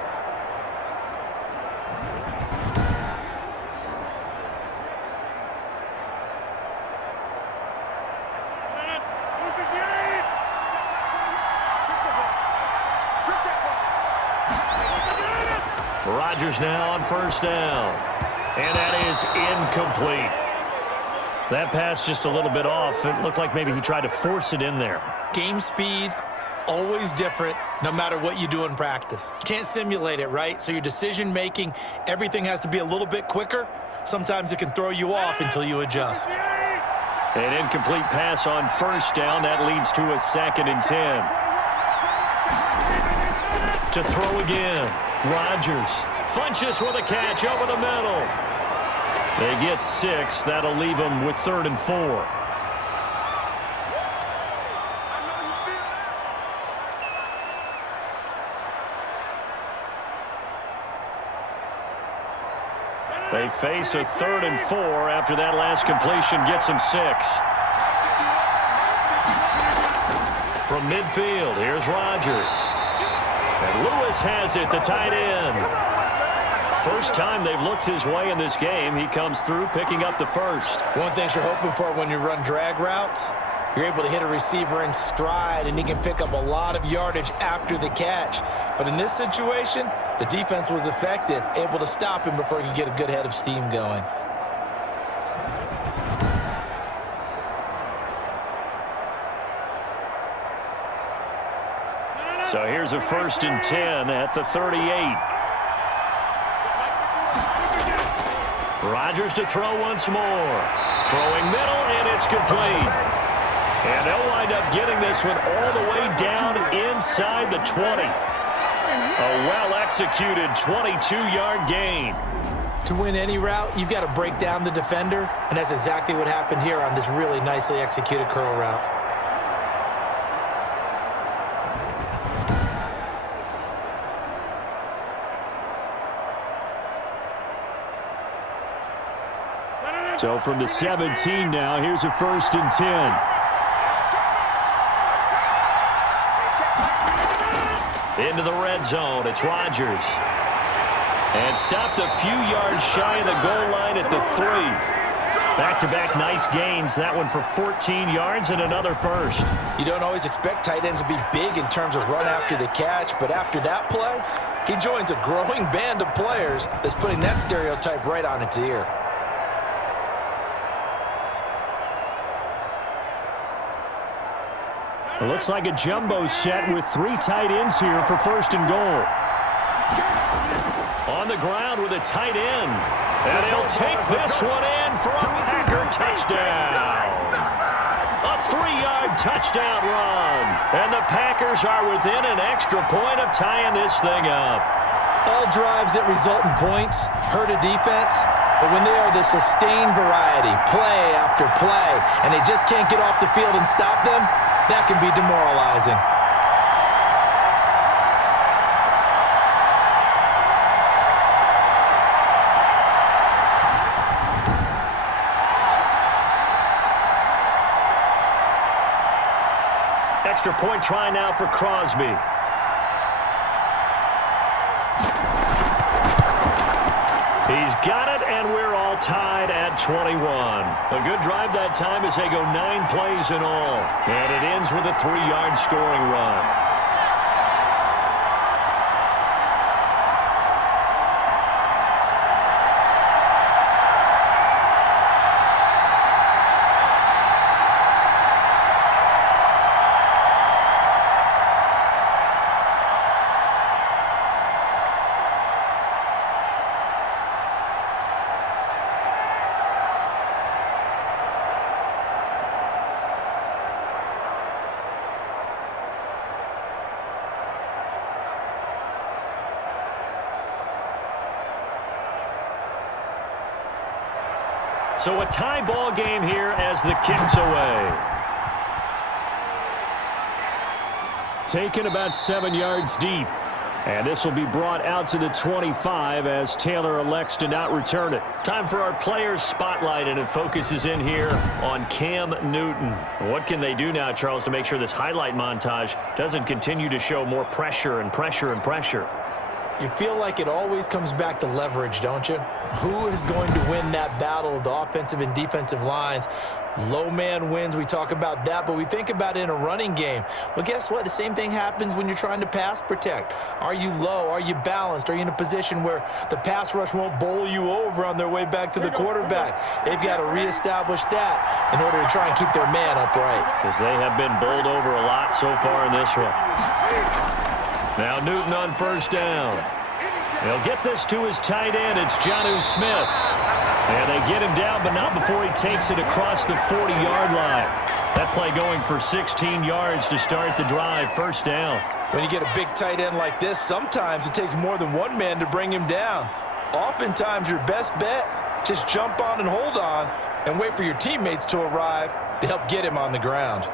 Rodgers now on first down. And that is incomplete. That pass just a little bit off. It looked like maybe he tried to force it in there. Game speed, always different, no matter what you do in practice. Can't simulate it, right? So your decision-making, everything has to be a little bit quicker. Sometimes it can throw you off until you adjust. An incomplete pass on first down. That leads to a 2nd and 10. To throw again. Rodgers funches with a catch over the middle. They get 6. That'll leave them with 3rd and 4. They face a 3rd and 4 after that last completion gets them 6. From midfield, here's Rodgers. And Lewis has it, the tight end. First time they've looked his way in this game. He comes through picking up the first. One thing you're hoping for when you run drag routes, you're able to hit a receiver in stride, and he can pick up a lot of yardage after the catch. But in this situation, the defense was effective, able to stop him before he could get a good head of steam going. So here's a 1st and 10 at the 38. Rodgers to throw once more. Throwing middle, and it's complete. And they'll wind up getting this one all the way down inside the 20. A well-executed 22-yard gain. To win any route, you've got to break down the defender, and that's exactly what happened here on this really nicely executed curl route. So from the 17 now, here's a 1st and 10. Into the red zone, it's Rodgers. And stopped a few yards shy of the goal line at the 3. Back-to-back nice gains, that one for 14 yards and another first. You don't always expect tight ends to be big in terms of run after the catch, but after that play, he joins a growing band of players that's putting that stereotype right on its ear. It looks like a jumbo set with 3 tight ends here for 1st and goal. On the ground with a tight end. And he'll take this one in for a Packer touchdown. A 3-yard touchdown run. And the Packers are within an extra point of tying this thing up. All drives that result in points hurt a defense, but when they are the sustained variety, play after play, and they just can't get off the field and stop them, that can be demoralizing. Extra point try now for Crosby. He's got it, and we're all tied at 21. A good drive that time as they go 9 plays in all. And it ends with a 3-yard scoring run. So a tie ball game here as the kick's away. Taken about 7 yards deep. And this will be brought out to the 25 as Taylor elects to not return it. Time for our players spotlight, and it focuses in here on Cam Newton. What can they do now, Charles, to make sure this highlight montage doesn't continue to show more pressure and pressure and pressure? You feel like it always comes back to leverage, don't you? Who is going to win that battle of the offensive and defensive lines? Low man wins. We talk about that, but we think about it in a running game. Well, guess what? The same thing happens when you're trying to pass protect. Are you low? Are you balanced? Are you in a position where the pass rush won't bowl you over on their way back to the quarterback? They've got to reestablish that in order to try and keep their man upright. Because they have been bowled over a lot so far in this one. Now Newton on first down. He'll get this to his tight end. It's Jonnu Smith. And they get him down, but not before he takes it across the 40-yard line. That play going for 16 yards to start the drive. First down. When you get a big tight end like this, sometimes it takes more than one man to bring him down. Oftentimes, your best bet, just jump on and hold on and wait for your teammates to arrive to help get him on the ground.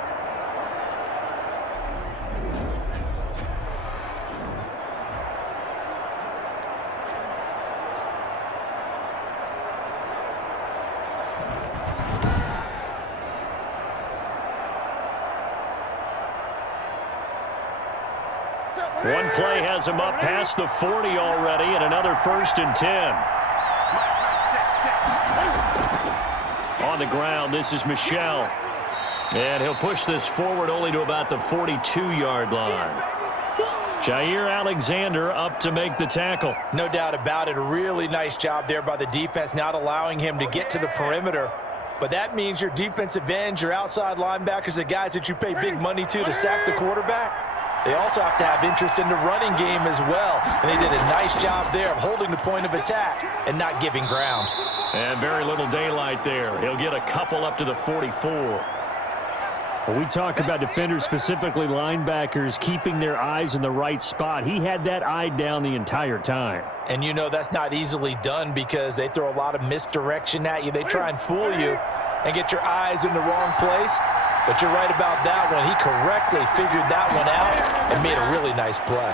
One play has him up past the 40 already, and another 1st and 10. On the ground, this is Michel. And he'll push this forward only to about the 42-yard line. Jair Alexander up to make the tackle. No doubt about it. A really nice job there by the defense, not allowing him to get to the perimeter. But that means your defensive ends, your outside linebackers, the guys that you pay big money to sack the quarterback, they also have to have interest in the running game as well. And they did a nice job there of holding the point of attack and not giving ground. And very little daylight there. He'll get a couple up to the 44. When we talk about defenders, specifically linebackers, keeping their eyes in the right spot, he had that eye down the entire time. And you know that's not easily done because they throw a lot of misdirection at you. They try and fool you and get your eyes in the wrong place. But you're right about that one. He correctly figured that one out and made a really nice play.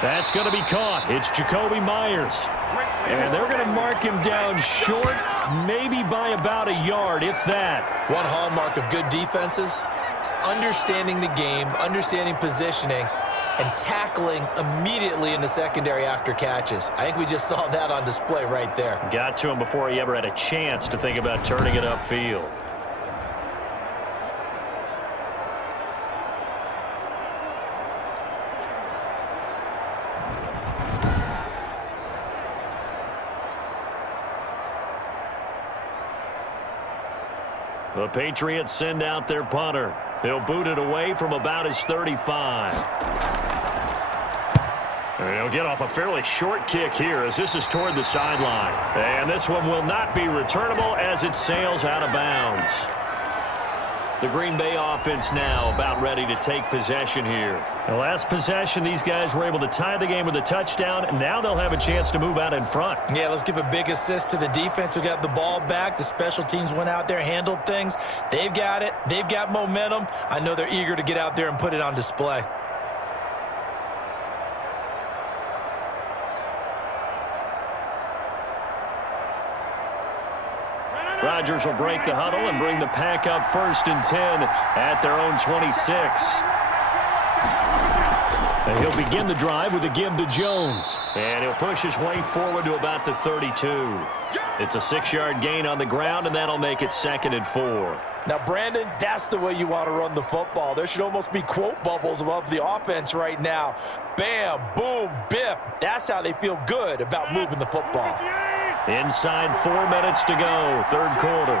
That's going to be caught. It's Jacoby Myers. And they're going to mark him down short, maybe by about a yard, if that. One hallmark of good defenses is understanding the game, understanding positioning, and tackling immediately in the secondary after catches. I think we just saw that on display right there. Got to him before he ever had a chance to think about turning it upfield. The Patriots send out their punter. He'll boot it away from about his 35. And he'll get off a fairly short kick here as this is toward the sideline. And this one will not be returnable as it sails out of bounds. The Green Bay offense now about ready to take possession here. The last possession, these guys were able to tie the game with a touchdown, and now they'll have a chance to move out in front. Yeah, let's give a big assist to the defense who got the ball back. The special teams went out there, handled things. They've got it. They've got momentum. I know they're eager to get out there and put it on display. Rodgers will break the huddle and bring the pack up 1st and 10 at their own 26. And he'll begin the drive with a give to Jones. And he'll push his way forward to about the 32. It's a 6-yard gain on the ground, and that'll make it 2nd and 4. Now, Brandon, that's the way you want to run the football. There should almost be quote bubbles above the offense right now. Bam, boom, biff. That's how they feel good about moving the football. Inside 4 minutes to go, 3rd quarter.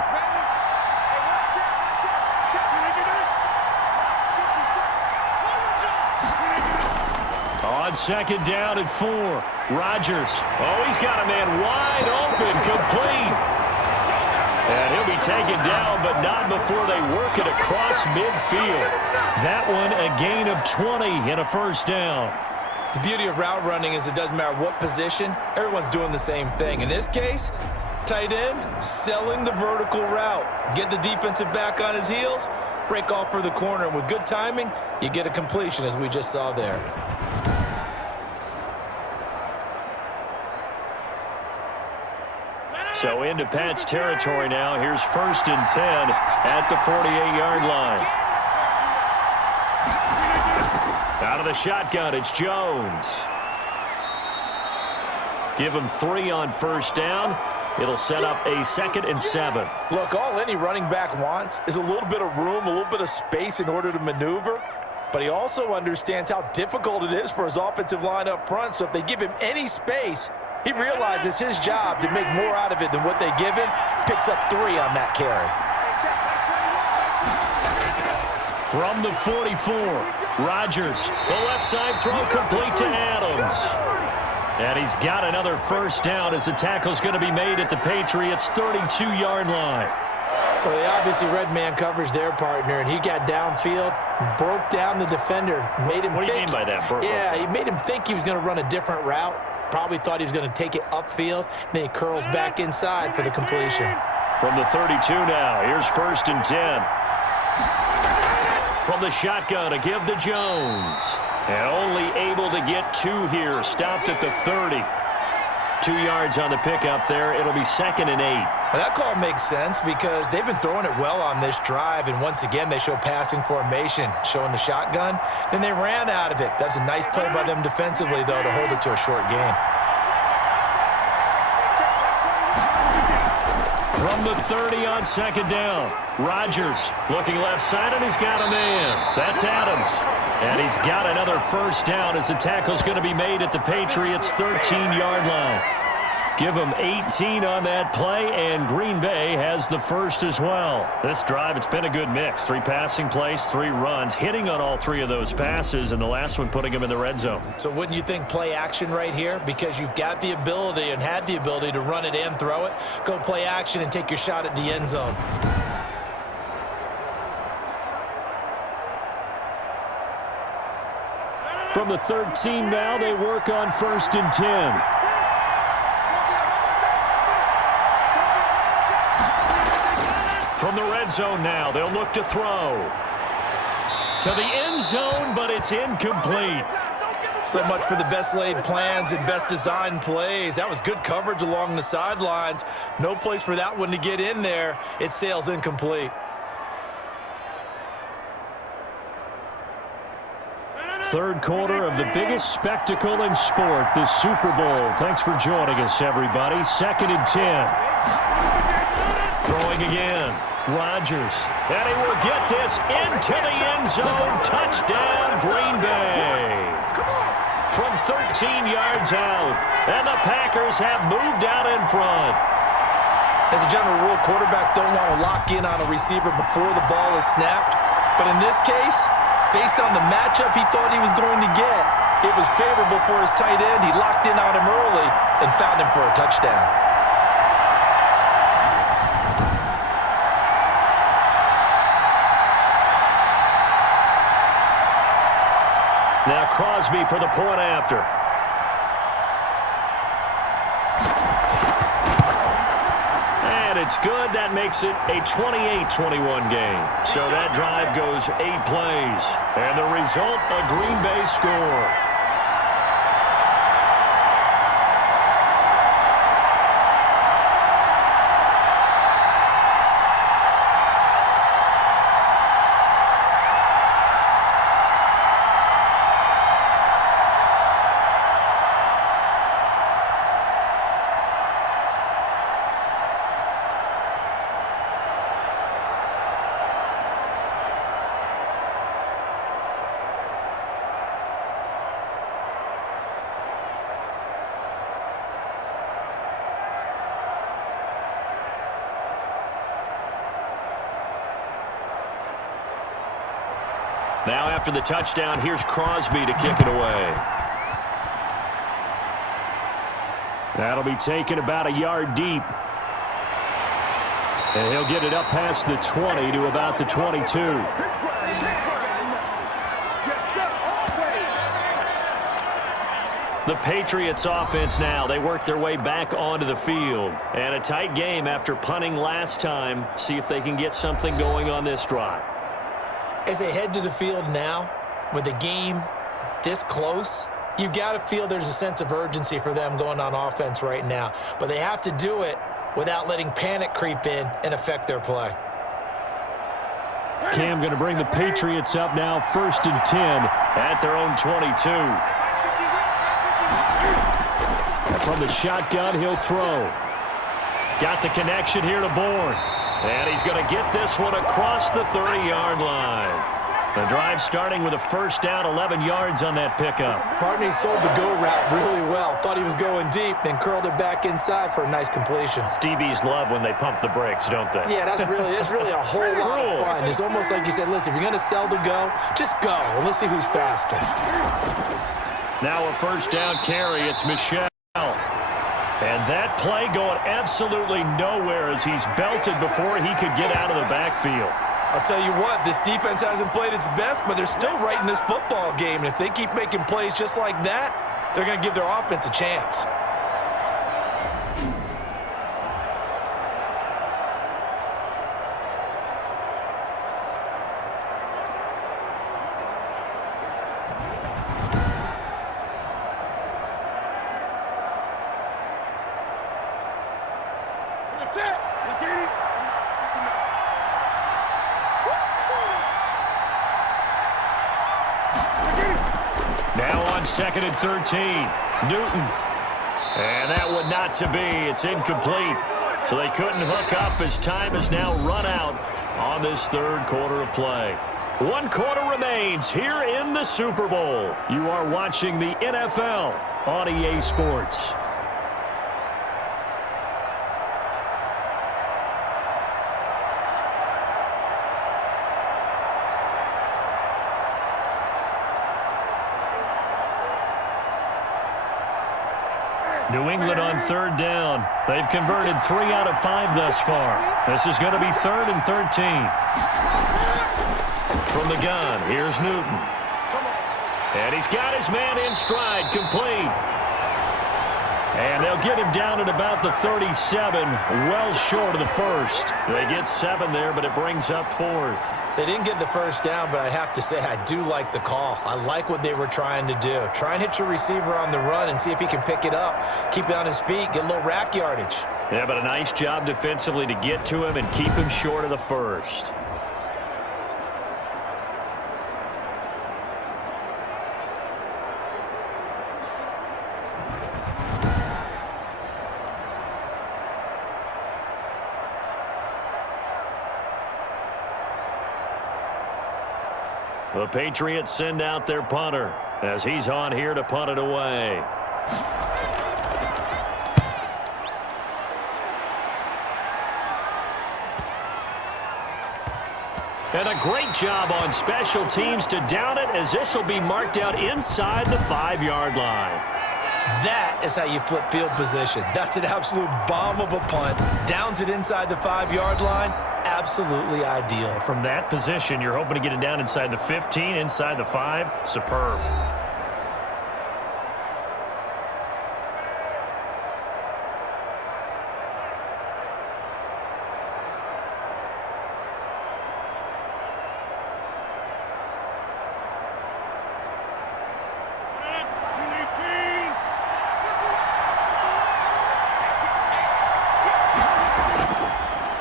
On 2nd down at 4. Rodgers. Oh, he's got a man wide open, complete. And he'll be taken down, but not before they work it across midfield. That one a gain of 20 and a 1st down. The beauty of route running is it doesn't matter what position, everyone's doing the same thing. In this case, tight end, selling the vertical route. Get the defensive back on his heels, break off for the corner, and with good timing, you get a completion as we just saw there. So into Pat's territory now. Here's 1st and 10 at the 48-yard line. Out of the shotgun, it's Jones. Give him 3 on 1st down. It'll set up a 2nd and 7. Look, all any running back wants is a little bit of room, a little bit of space in order to maneuver. But he also understands how difficult it is for his offensive line up front. So if they give him any space, he realizes his job to make more out of it than what they give him. Picks up 3 on that carry. From the 44, Rodgers, the left side throw complete to Adams. And he's got another first down as the tackle's going to be made at the Patriots' 32-yard line. Well, they obviously read man coverage their partner, and he got downfield, broke down the defender, made him think. What do you mean by that, Burko? Yeah, he made him think he was going to run a different route. Probably thought he was going to take it upfield. Then he curls back inside for the completion. From the 32 now, here's 1st and 10. From the shotgun, a give to Jones. And only able to get 2 here. Stopped at the 30. 2 yards on the pickup there. It'll be 2nd and 8. Well, that call makes sense because they've been throwing it well on this drive. And once again, they show passing formation, showing the shotgun. Then they ran out of it. That's a nice play by them defensively, though, to hold it to a short gain. From the 30 on 2nd down, Rodgers looking left side, and he's got a man. That's Adams. And he's got another first down as the tackle's going to be made at the Patriots' 13-yard line. Give them 18 on that play, and Green Bay has the first as well. This drive, it's been a good mix. 3 passing plays, 3 runs, hitting on all 3 of those passes, and the last one putting them in the red zone. So wouldn't you think play action right here? Because you've got the ability and had the ability to run it and throw it. Go play action and take your shot at the end zone. From the 13 now, they work on 1st and 10. From the red zone now, they'll look to throw. To the end zone, but it's incomplete. So much for the best laid plans and best designed plays. That was good coverage along the sidelines. No place for that one to get in there. It sails incomplete. Third quarter of the biggest spectacle in sport, the Super Bowl. Thanks for joining us, everybody. 2nd and 10. Throwing again. Rodgers. And he will get this into the end zone. Touchdown, Green Bay. From 13 yards out. And the Packers have moved out in front. As a general rule, quarterbacks don't want to lock in on a receiver before the ball is snapped. But in this case, based on the matchup he thought he was going to get, it was favorable for his tight end. He locked in on him early and found him for a touchdown. Now Crosby for the point after. And it's good. That makes it a 28-21 game. So that drive goes 8 plays. And the result, a Green Bay score. Now after the touchdown, here's Crosby to kick it away. That'll be taken about a yard deep. And he'll get it up past the 20 to about the 22. The Patriots offense now, they work their way back onto the field. And a tight game after punting last time. See if they can get something going on this drive. As they head to the field now, with the game this close, you've got to feel there's a sense of urgency for them going on offense right now. But they have to do it without letting panic creep in and affect their play. Cam going to bring the Patriots up now, 1st and 10 at their own 22. From the shotgun, he'll throw. got the connection here to Bourne. And he's going to get this one across the 30-yard line. The drive starting with a first down, 11 yards on that pickup. Partner, he sold the go route really well. Thought he was going deep, then curled it back inside for a nice completion. DBs love when they pump the brakes, don't they? Yeah, that's really a whole lot of fun. It's almost like you said, listen, if you're going to sell the go, just go, and let's see who's faster. Now a first down carry. It's Michel. And that play going absolutely nowhere as he's belted before he could get out of the backfield. I'll tell you what, this defense hasn't played its best, but they're still right in this football game. And if they keep making plays just like that, they're going to give their offense a chance. Second and 13. Newton. And that one not to be. It's incomplete. So they couldn't hook up as time is now run out on this third quarter of play. 1 quarter remains here in the Super Bowl. You are watching the NFL on EA Sports. New England on third down. They've converted 3 out of 5 thus far. This is going to be 3rd and 13. From the gun, here's Newton. And he's got his man in stride, complete. And they'll get him down at about the 37, well short of the first. They get 7 there, but it brings up 4th. They didn't get the first down, but I have to say I do like the call. I like what they were trying to do. Try and hit your receiver on the run and see if he can pick it up. Keep it on his feet, get a little rack yardage. Yeah, but a nice job defensively to get to him and keep him short of the first. The Patriots send out their punter as he's on here to punt it away. And a great job on special teams to down it as this will be marked out inside the 5-yard line. That is how you flip field position. That's an absolute bomb of a punt. Downs it inside the 5-yard line. Absolutely ideal. From that position, you're hoping to get it down inside the 15, inside the 5. Superb.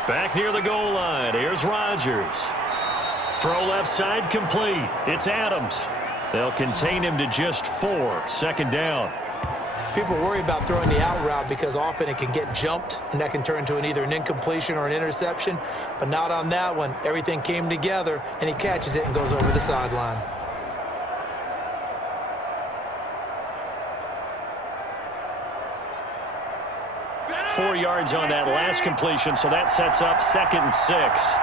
Back near the goal line, here's Rodgers. Throw left side complete. It's Adams. They'll contain him to just 4. Second down. People worry about throwing the out route because often it can get jumped, and that can turn into either an incompletion or an interception. But not on that one. Everything came together, and he catches it and goes over the sideline. Four yards on that last completion, so that sets up 2nd and 6.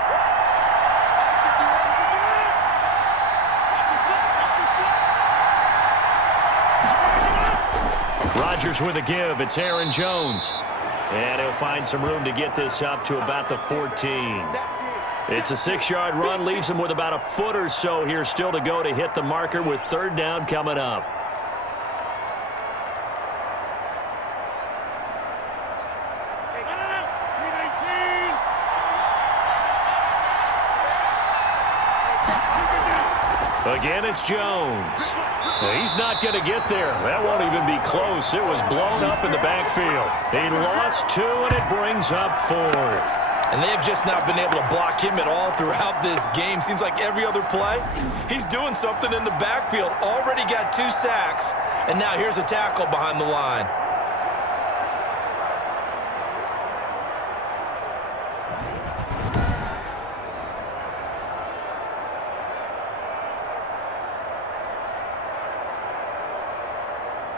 Rodgers with a give. It's Aaron Jones. And he'll find some room to get this up to about the 14. It's a 6-yard run, leaves him with about a foot or so here still to go to hit the marker with 3rd down coming up. Again, it's Jones. He's not going to get there. That won't even be close. It was blown up in the backfield. He lost 2, and it brings up 4th. And they have just not been able to block him at all throughout this game. Seems like every other play, he's doing something in the backfield. Already got 2 sacks, and now here's a tackle behind the line.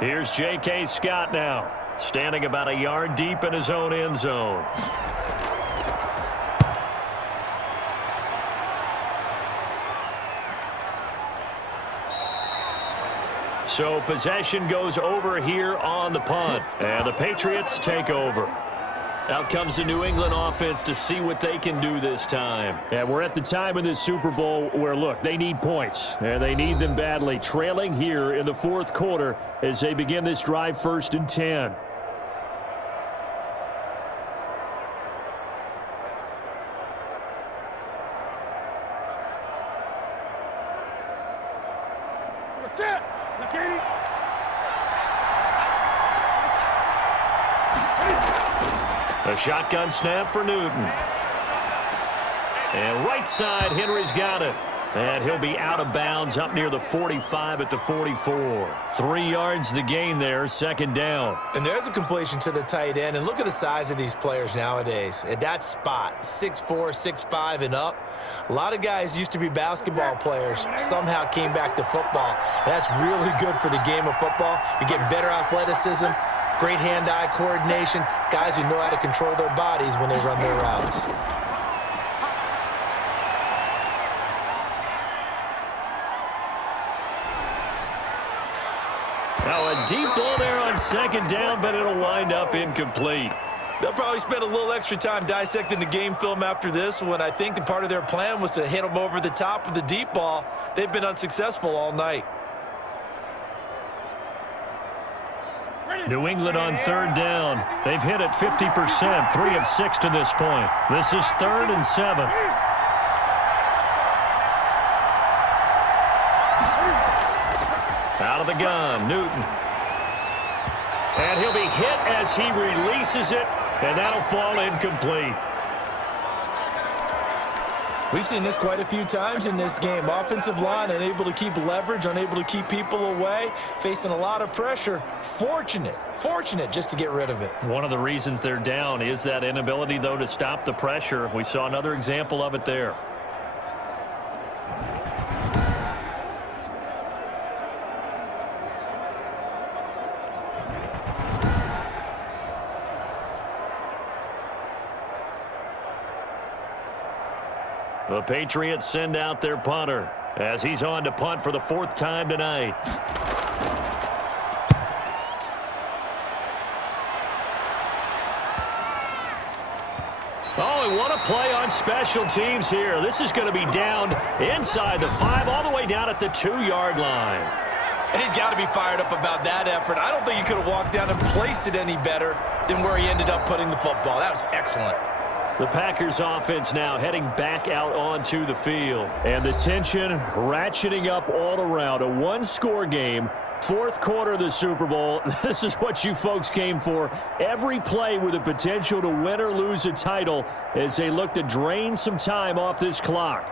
Here's J.K. Scott now, standing about a yard deep in his own end zone. So possession goes over here on the punt, and the Patriots take over. Out comes the New England offense to see what they can do this time. And we're at the time in this Super Bowl where, look, they need points, and they need them badly. Trailing here in the fourth quarter as they begin this drive, 1st and 10. A shotgun snap for Newton. And right side, Henry's got it. And he'll be out of bounds up near the 45 at the 44. 3 yards the gain there, 2nd down. And there's a completion to the tight end. And look at the size of these players nowadays. At that spot, 6'4", 6'5", and up. A lot of guys used to be basketball players, somehow came back to football. And that's really good for the game of football. You're getting better athleticism, great hand-eye coordination, guys who know how to control their bodies when they run their routes. Now a deep ball there on 2nd down, but it'll wind up incomplete. They'll probably spend a little extra time dissecting the game film after this one. I think the part of their plan was to hit them over the top of the deep ball. They've been unsuccessful all night. New England on 3rd down. They've hit it 50%, 3 of 6 to this point. This is 3rd and 7. Out of the gun, Newton. And he'll be hit as he releases it, and that'll fall incomplete. We've seen this quite a few times in this game. Offensive line unable to keep leverage, unable to keep people away, facing a lot of pressure. Fortunate just to get rid of it. One of the reasons they're down is that inability, though, to stop the pressure. We saw another example of it there. The Patriots send out their punter as he's on to punt for the 4th time tonight. Oh, and what a play on special teams here. This is going to be down inside the 5, all the way down at the 2-yard line. And he's got to be fired up about that effort. I don't think he could have walked down and placed it any better than where he ended up putting the football. That was excellent. The Packers offense now heading back out onto the field. And the tension ratcheting up all around. A 1-score game. 4th quarter of the Super Bowl. This is what you folks came for. Every play with the potential to win or lose a title as they look to drain some time off this clock.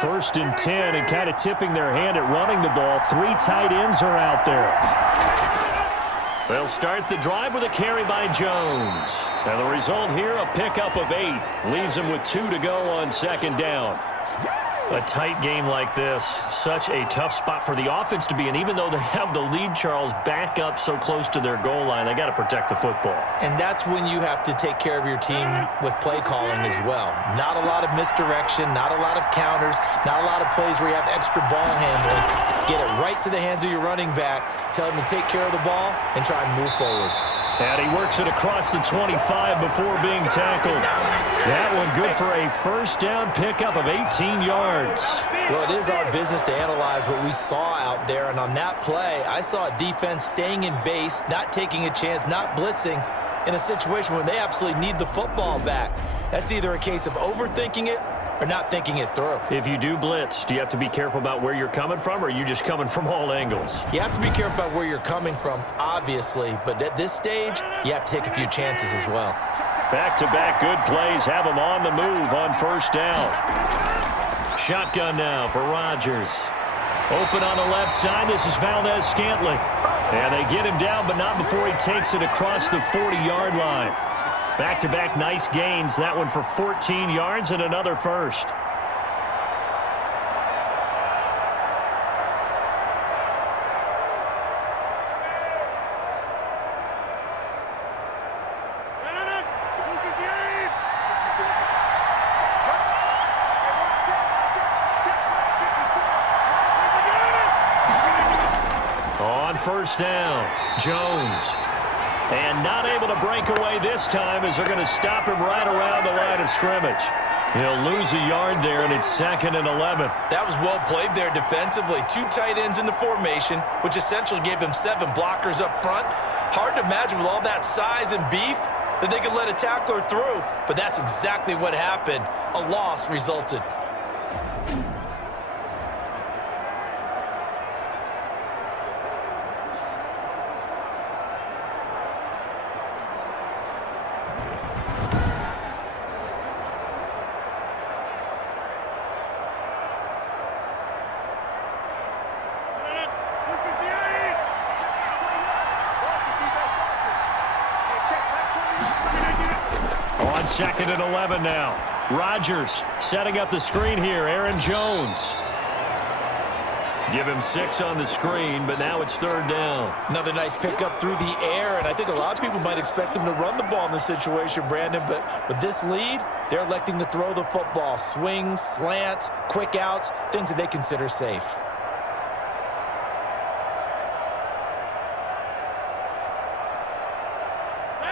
1st and 10, and kind of tipping their hand at running the ball. 3 tight ends are out there. They'll start the drive with a carry by Jones. And the result here, a pickup of 8. Leaves them with 2 to go on 2nd down. A tight game like this, such a tough spot for the offense to be in. Even though they have the lead, Charles, back up so close to their goal line, they got to protect the football. And that's when you have to take care of your team with play calling as well. Not a lot of misdirection, not a lot of counters, not a lot of plays where you have extra ball handling. Get it right to the hands of your running back, tell him to take care of the ball, and try and move forward. And he works it across the 25 before being tackled. That one good for a 1st down pickup of 18 yards. Well, it is our business to analyze what we saw out there. And on that play, I saw a defense staying in base, not taking a chance, not blitzing in a situation where they absolutely need the football back. That's either a case of overthinking it or not thinking it through. If you do blitz, do you have to be careful about where you're coming from, or are you just coming from all angles? You have to be careful about where you're coming from, obviously, but at this stage, you have to take a few chances as well. Back-to-back good plays have them on the move on 1st down. Shotgun now for Rodgers. Open on the left side. This is Valdez-Scantling. And they get him down, but not before he takes it across the 40-yard line. Back-to-back nice gains. That one for 14 yards and another 1st. first down. Jones. And not able to break away this time as they're going to stop him right around the line of scrimmage. He'll lose a yard there, and it's 2nd and 11. That was well played there defensively. 2 tight ends in the formation, which essentially gave him 7 blockers up front. Hard to imagine with all that size and beef that they could let a tackler through, but that's exactly what happened. A loss resulted. On 2nd and 11 now. Rodgers setting up the screen here. Aaron Jones. Give him 6 on the screen, but now it's 3rd down. Another nice pickup through the air, and I think a lot of people might expect him to run the ball in this situation, Brandon, but with this lead, they're electing to throw the football. Swings, slants, quick outs, things that they consider safe.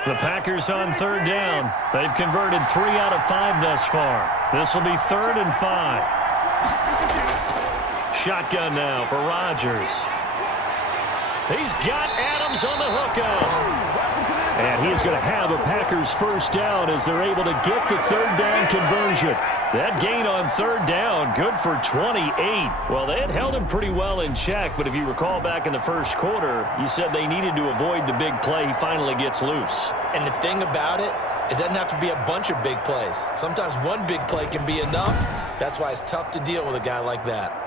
The Packers on 3rd down. They've converted 3 out of 5 thus far. This will be 3rd and 5. Shotgun now for Rodgers. He's got Adams on the hookup. And he's going to have a Packers first down as they're able to get the 3rd down conversion. That gain on 3rd down, good for 28. Well, they had held him pretty well in check, but if you recall back in the first quarter, you said they needed to avoid the big play. He finally gets loose. And the thing about it, it doesn't have to be a bunch of big plays. Sometimes one big play can be enough. That's why it's tough to deal with a guy like that.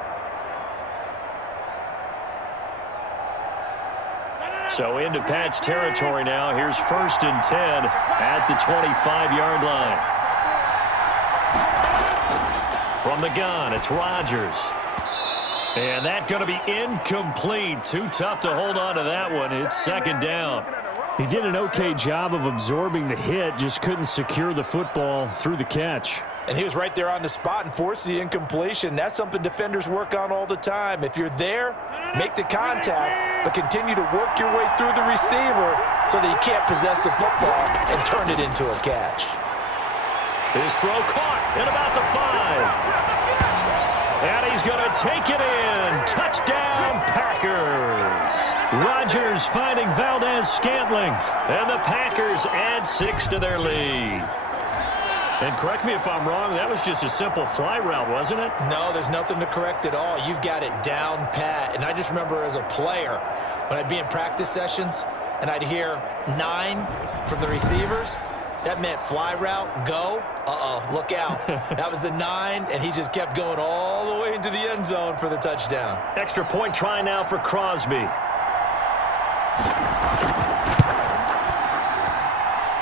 So into Pat's territory now. Here's 1st and 10 at the 25-yard line. From the gun, it's Rodgers. And that's going to be incomplete. Too tough to hold on to that one. It's 2nd down. He did an okay job of absorbing the hit, just couldn't secure the football through the catch. And he was right there on the spot and forced the incompletion. That's something defenders work on all the time. If you're there, make the contact, but continue to work your way through the receiver so that you can't possess the football and turn it into a catch. His throw caught at about the 5. And he's going to take it in. Touchdown, Packers. Rodgers finding Valdez-Scantling. And the Packers add 6 to their lead. And correct me if I'm wrong, that was just a simple fly route, wasn't it? No, there's nothing to correct at all. You've got it down pat. And I just remember as a player, when I'd be in practice sessions and I'd hear 9 from the receivers, that meant fly route, go, look out. That was the 9, and he just kept going all the way into the end zone for the touchdown. Extra point try now for Crosby.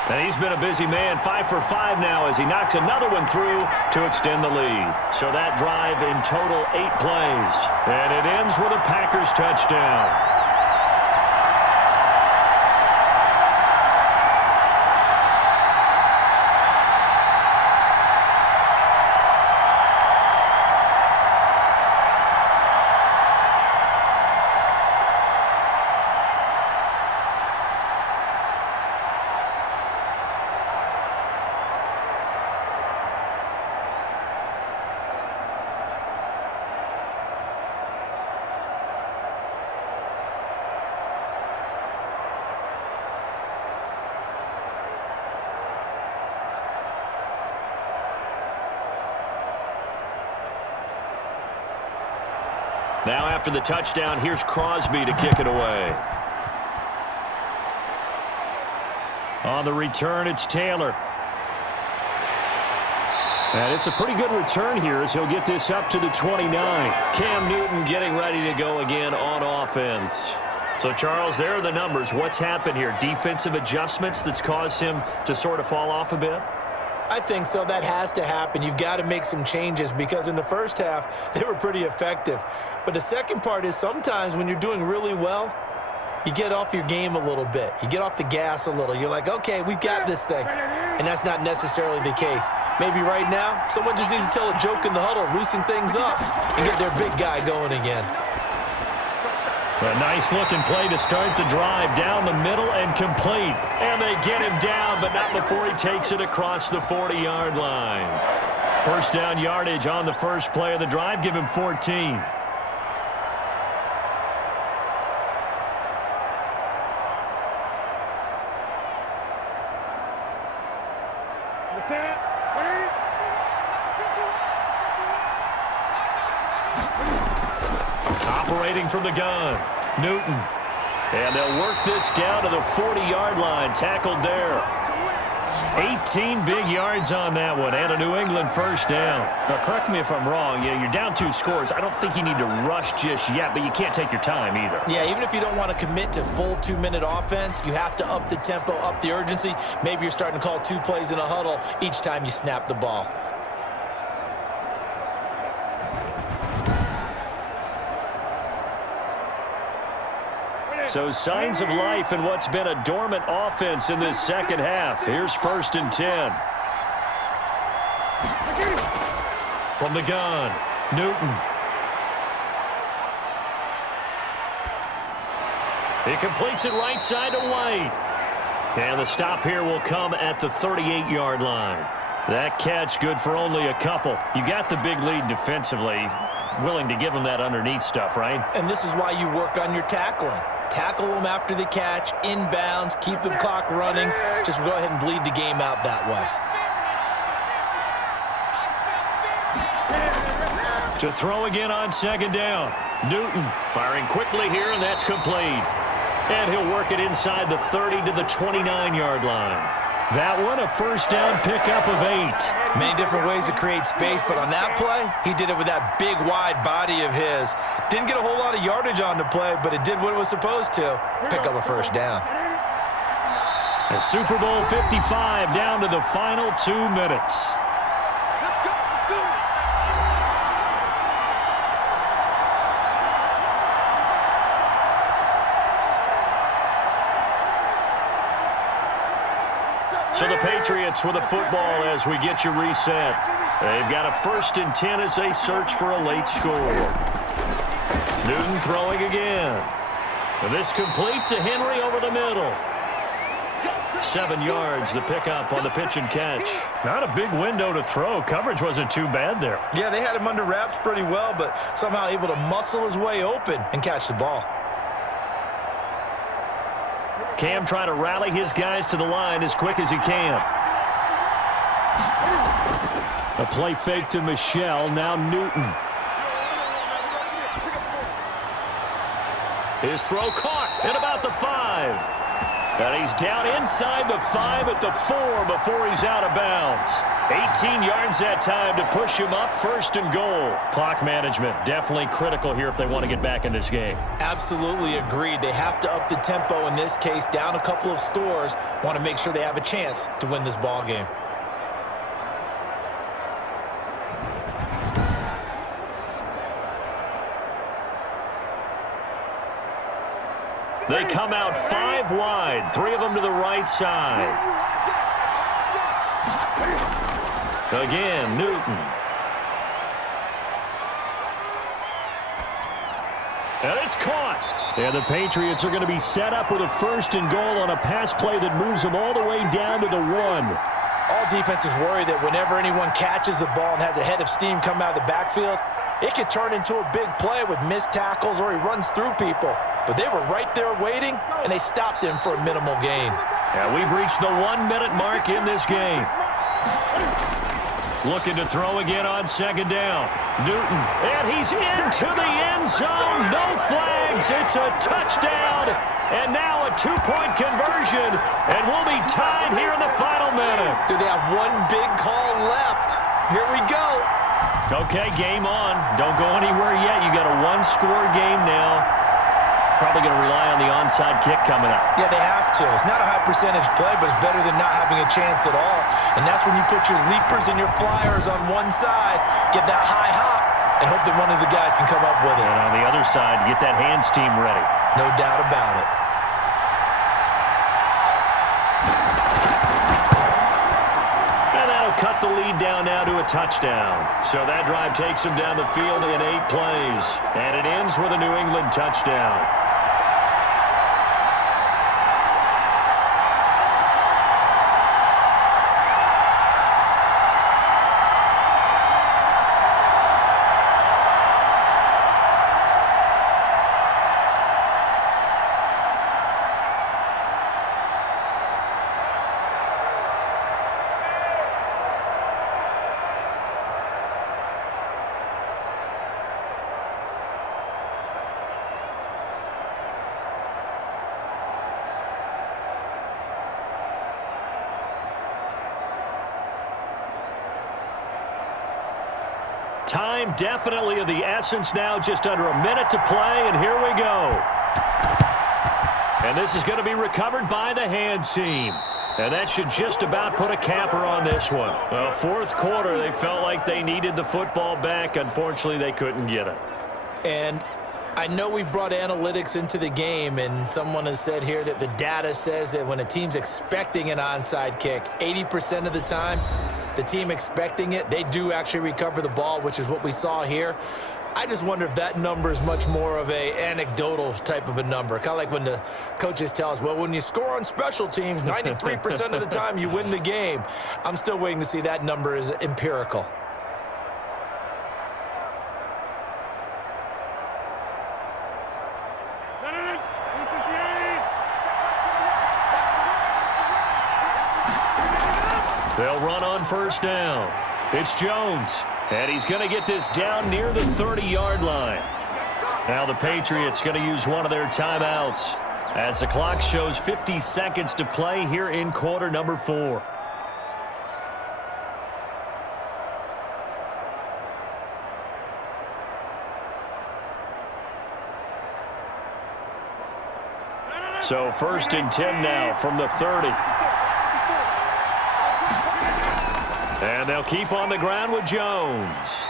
And he's been a busy man, 5 for 5 now as he knocks another one through to extend the lead. So that drive in total 8 plays. And it ends with a Packers touchdown. Now after the touchdown, here's Crosby to kick it away. On the return, it's Taylor. And it's a pretty good return here as he'll get this up to the 29. Cam Newton getting ready to go again on offense. So, Charles, there are the numbers. What's happened here? Defensive adjustments that's caused him to sort of fall off a bit? I think so. That has to happen. You've got to make some changes because in the first half, they were pretty effective. But the second part is sometimes when you're doing really well, you get off your game a little bit. You get off the gas a little. You're like, okay, we've got this thing. And that's not necessarily the case. Maybe right now, someone just needs to tell a joke in the huddle, loosen things up, and get their big guy going again. A nice-looking play to start the drive down the middle and complete. And they get him down, but not before he takes it across the 40-yard line. First down yardage on the first play of the drive. Give him 14. Operating from the gun, Newton. And they'll work this down to the 40-yard line. Tackled there. 18 big yards on that one, and a New England first down. Now, correct me if I'm wrong. Yeah, you're down 2 scores. I don't think you need to rush just yet, but you can't take your time either. Yeah, even if you don't want to commit to full 2-minute offense, you have to up the tempo, up the urgency. Maybe you're starting to call 2 plays in a huddle each time you snap the ball. So signs of life in what's been a dormant offense in this second half. Here's 1st and 10. From the gun, Newton. He completes it right side to White. And the stop here will come at the 38-yard line. That catch good for only a couple. You got the big lead defensively. Willing to give him that underneath stuff, right? And this is why you work on your tackling. Tackle them after the catch, inbounds, keep the clock running. Just go ahead and bleed the game out that way. To throw again on 2nd down. Newton firing quickly here, and that's complete. And he'll work it inside the 30 to the 29-yard line. That one, a first down pickup of 8. Many different ways to create space, but on that play, he did it with that big, wide body of his. Didn't get a whole lot of yardage on the play, but it did what it was supposed to. Pick up a first down. A Super Bowl 55 down to the final 2 minutes. So the Patriots with a football as we get you reset. They've got a 1st and 10 as they search for a late score. Newton throwing again. And this complete to Henry over the middle. 7 yards, the pickup on the pitch and catch. Not a big window to throw. Coverage wasn't too bad there. Yeah, they had him under wraps pretty well, but somehow able to muscle his way open and catch the ball. Cam trying to rally his guys to the line as quick as he can. A play fake to Michelle, now Newton. His throw caught at about the 5. And he's down inside the 5 at the 4 before he's out of bounds. 18 yards that time to push him up, 1st and goal. Clock management definitely critical here if they want to get back in this game. Absolutely agreed. They have to up the tempo in this case, down a couple of scores. Want to make sure they have a chance to win this ball game. They come out 5 wide, 3 of them to the right side. Again, Newton. And it's caught. And the Patriots are going to be set up with a 1st and goal on a pass play that moves them all the way down to the 1. All defenses worry that whenever anyone catches the ball and has a head of steam come out of the backfield, it could turn into a big play with missed tackles or he runs through people. But they were right there waiting, and they stopped him for a minimal gain. Yeah, we've reached the 1-minute mark in this game. Looking to throw again on 2nd down. Newton, and he's into the end zone. No flags. It's a touchdown. And now a 2-point conversion. And we'll be tied here in the final minute. Do they have one big call left? Here we go. Okay, game on. Don't go anywhere yet. You got a 1-score game now. Probably going to rely on the onside kick coming up. Yeah, they have to. It's not a high percentage play, but it's better than not having a chance at all. And that's when you put your leapers and your flyers on one side, get that high hop, and hope that one of the guys can come up with it. And on the other side, get that hands team ready. No doubt about it. And that'll cut the lead down now to a touchdown. So that drive takes him down the field in 8 plays. And it ends with a New England touchdown. Time definitely of the essence now, just under a minute to play, and here we go. And this is going to be recovered by the hands team. And that should just about put a capper on this one. Well, fourth quarter, they felt like they needed the football back. Unfortunately, they couldn't get it. And I know we've brought analytics into the game, and someone has said here that the data says that when a team's expecting an onside kick, 80% of the time, the team expecting it, they do actually recover the ball, which is what we saw here. I just wonder if that number is much more of a anecdotal type of a number. Kind of like when the coaches tell us, well, when you score on special teams, 93% of the time you win the game. I'm still waiting to see that number is empirical. They'll run on first down. It's Jones, and he's going to get this down near the 30-yard line. Now the Patriots going to use one of their timeouts as the clock shows 50 seconds to play here in quarter number 4. So 1st and 10 now from the 30. And they'll keep on the ground with Jones.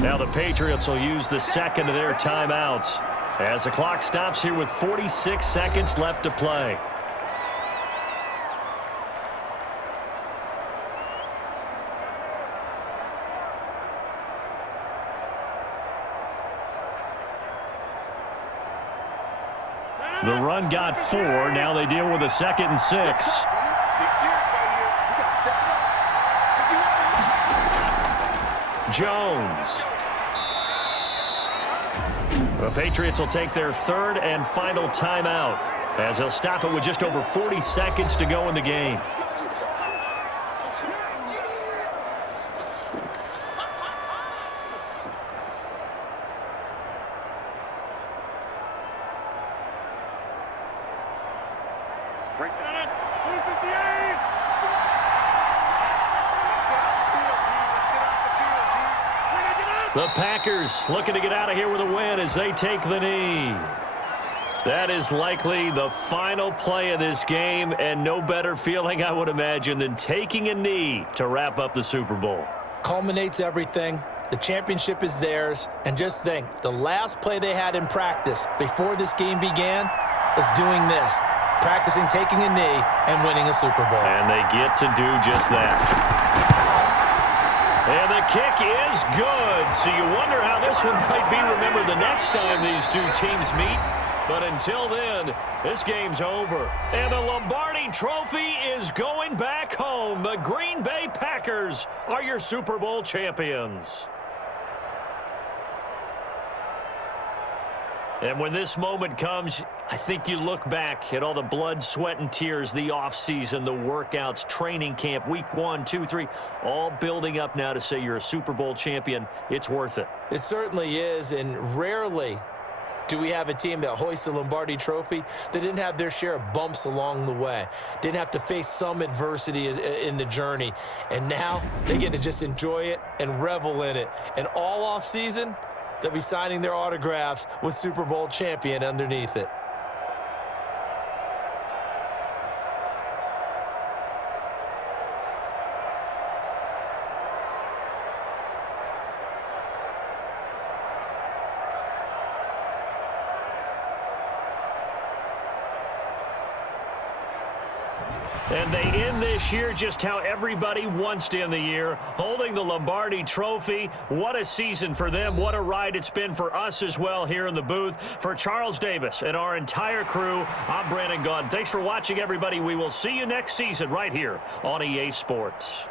Now the Patriots will use the second of their timeouts as the clock stops here with 46 seconds left to play. The run got 4. Now they deal with a 2nd and 6. Jones. The Patriots will take their 3rd and final timeout as they'll stop it with just over 40 seconds to go in the game. The Packers looking to get out of here with a win as they take the knee. That is likely the final play of this game, and no better feeling, I would imagine, than taking a knee to wrap up the Super Bowl. Culminates everything. The championship is theirs. And just think, the last play they had in practice before this game began was doing this, practicing taking a knee and winning a Super Bowl. And they get to do just that. And the kick is good. So you wonder how this one might be remembered the next time these two teams meet. But until then, this game's over. And the Lombardi Trophy is going back home. The Green Bay Packers are your Super Bowl champions. And when this moment comes, I think you look back at all the blood, sweat, and tears, the offseason, the workouts, training camp, week 1, 2, 3, all building up now to say you're a Super Bowl champion. It's worth it. It certainly is, and rarely do we have a team that hoists the Lombardi Trophy that didn't have their share of bumps along the way, didn't have to face some adversity in the journey, and now they get to just enjoy it and revel in it. And all offseason, they'll be signing their autographs with Super Bowl champion underneath it. And they end this year just how everybody wants to end the year, holding the Lombardi Trophy. What a season for them. What a ride it's been for us as well here in the booth. For Charles Davis and our entire crew, I'm Brandon Gaudin. Thanks for watching, everybody. We will see you next season right here on EA Sports.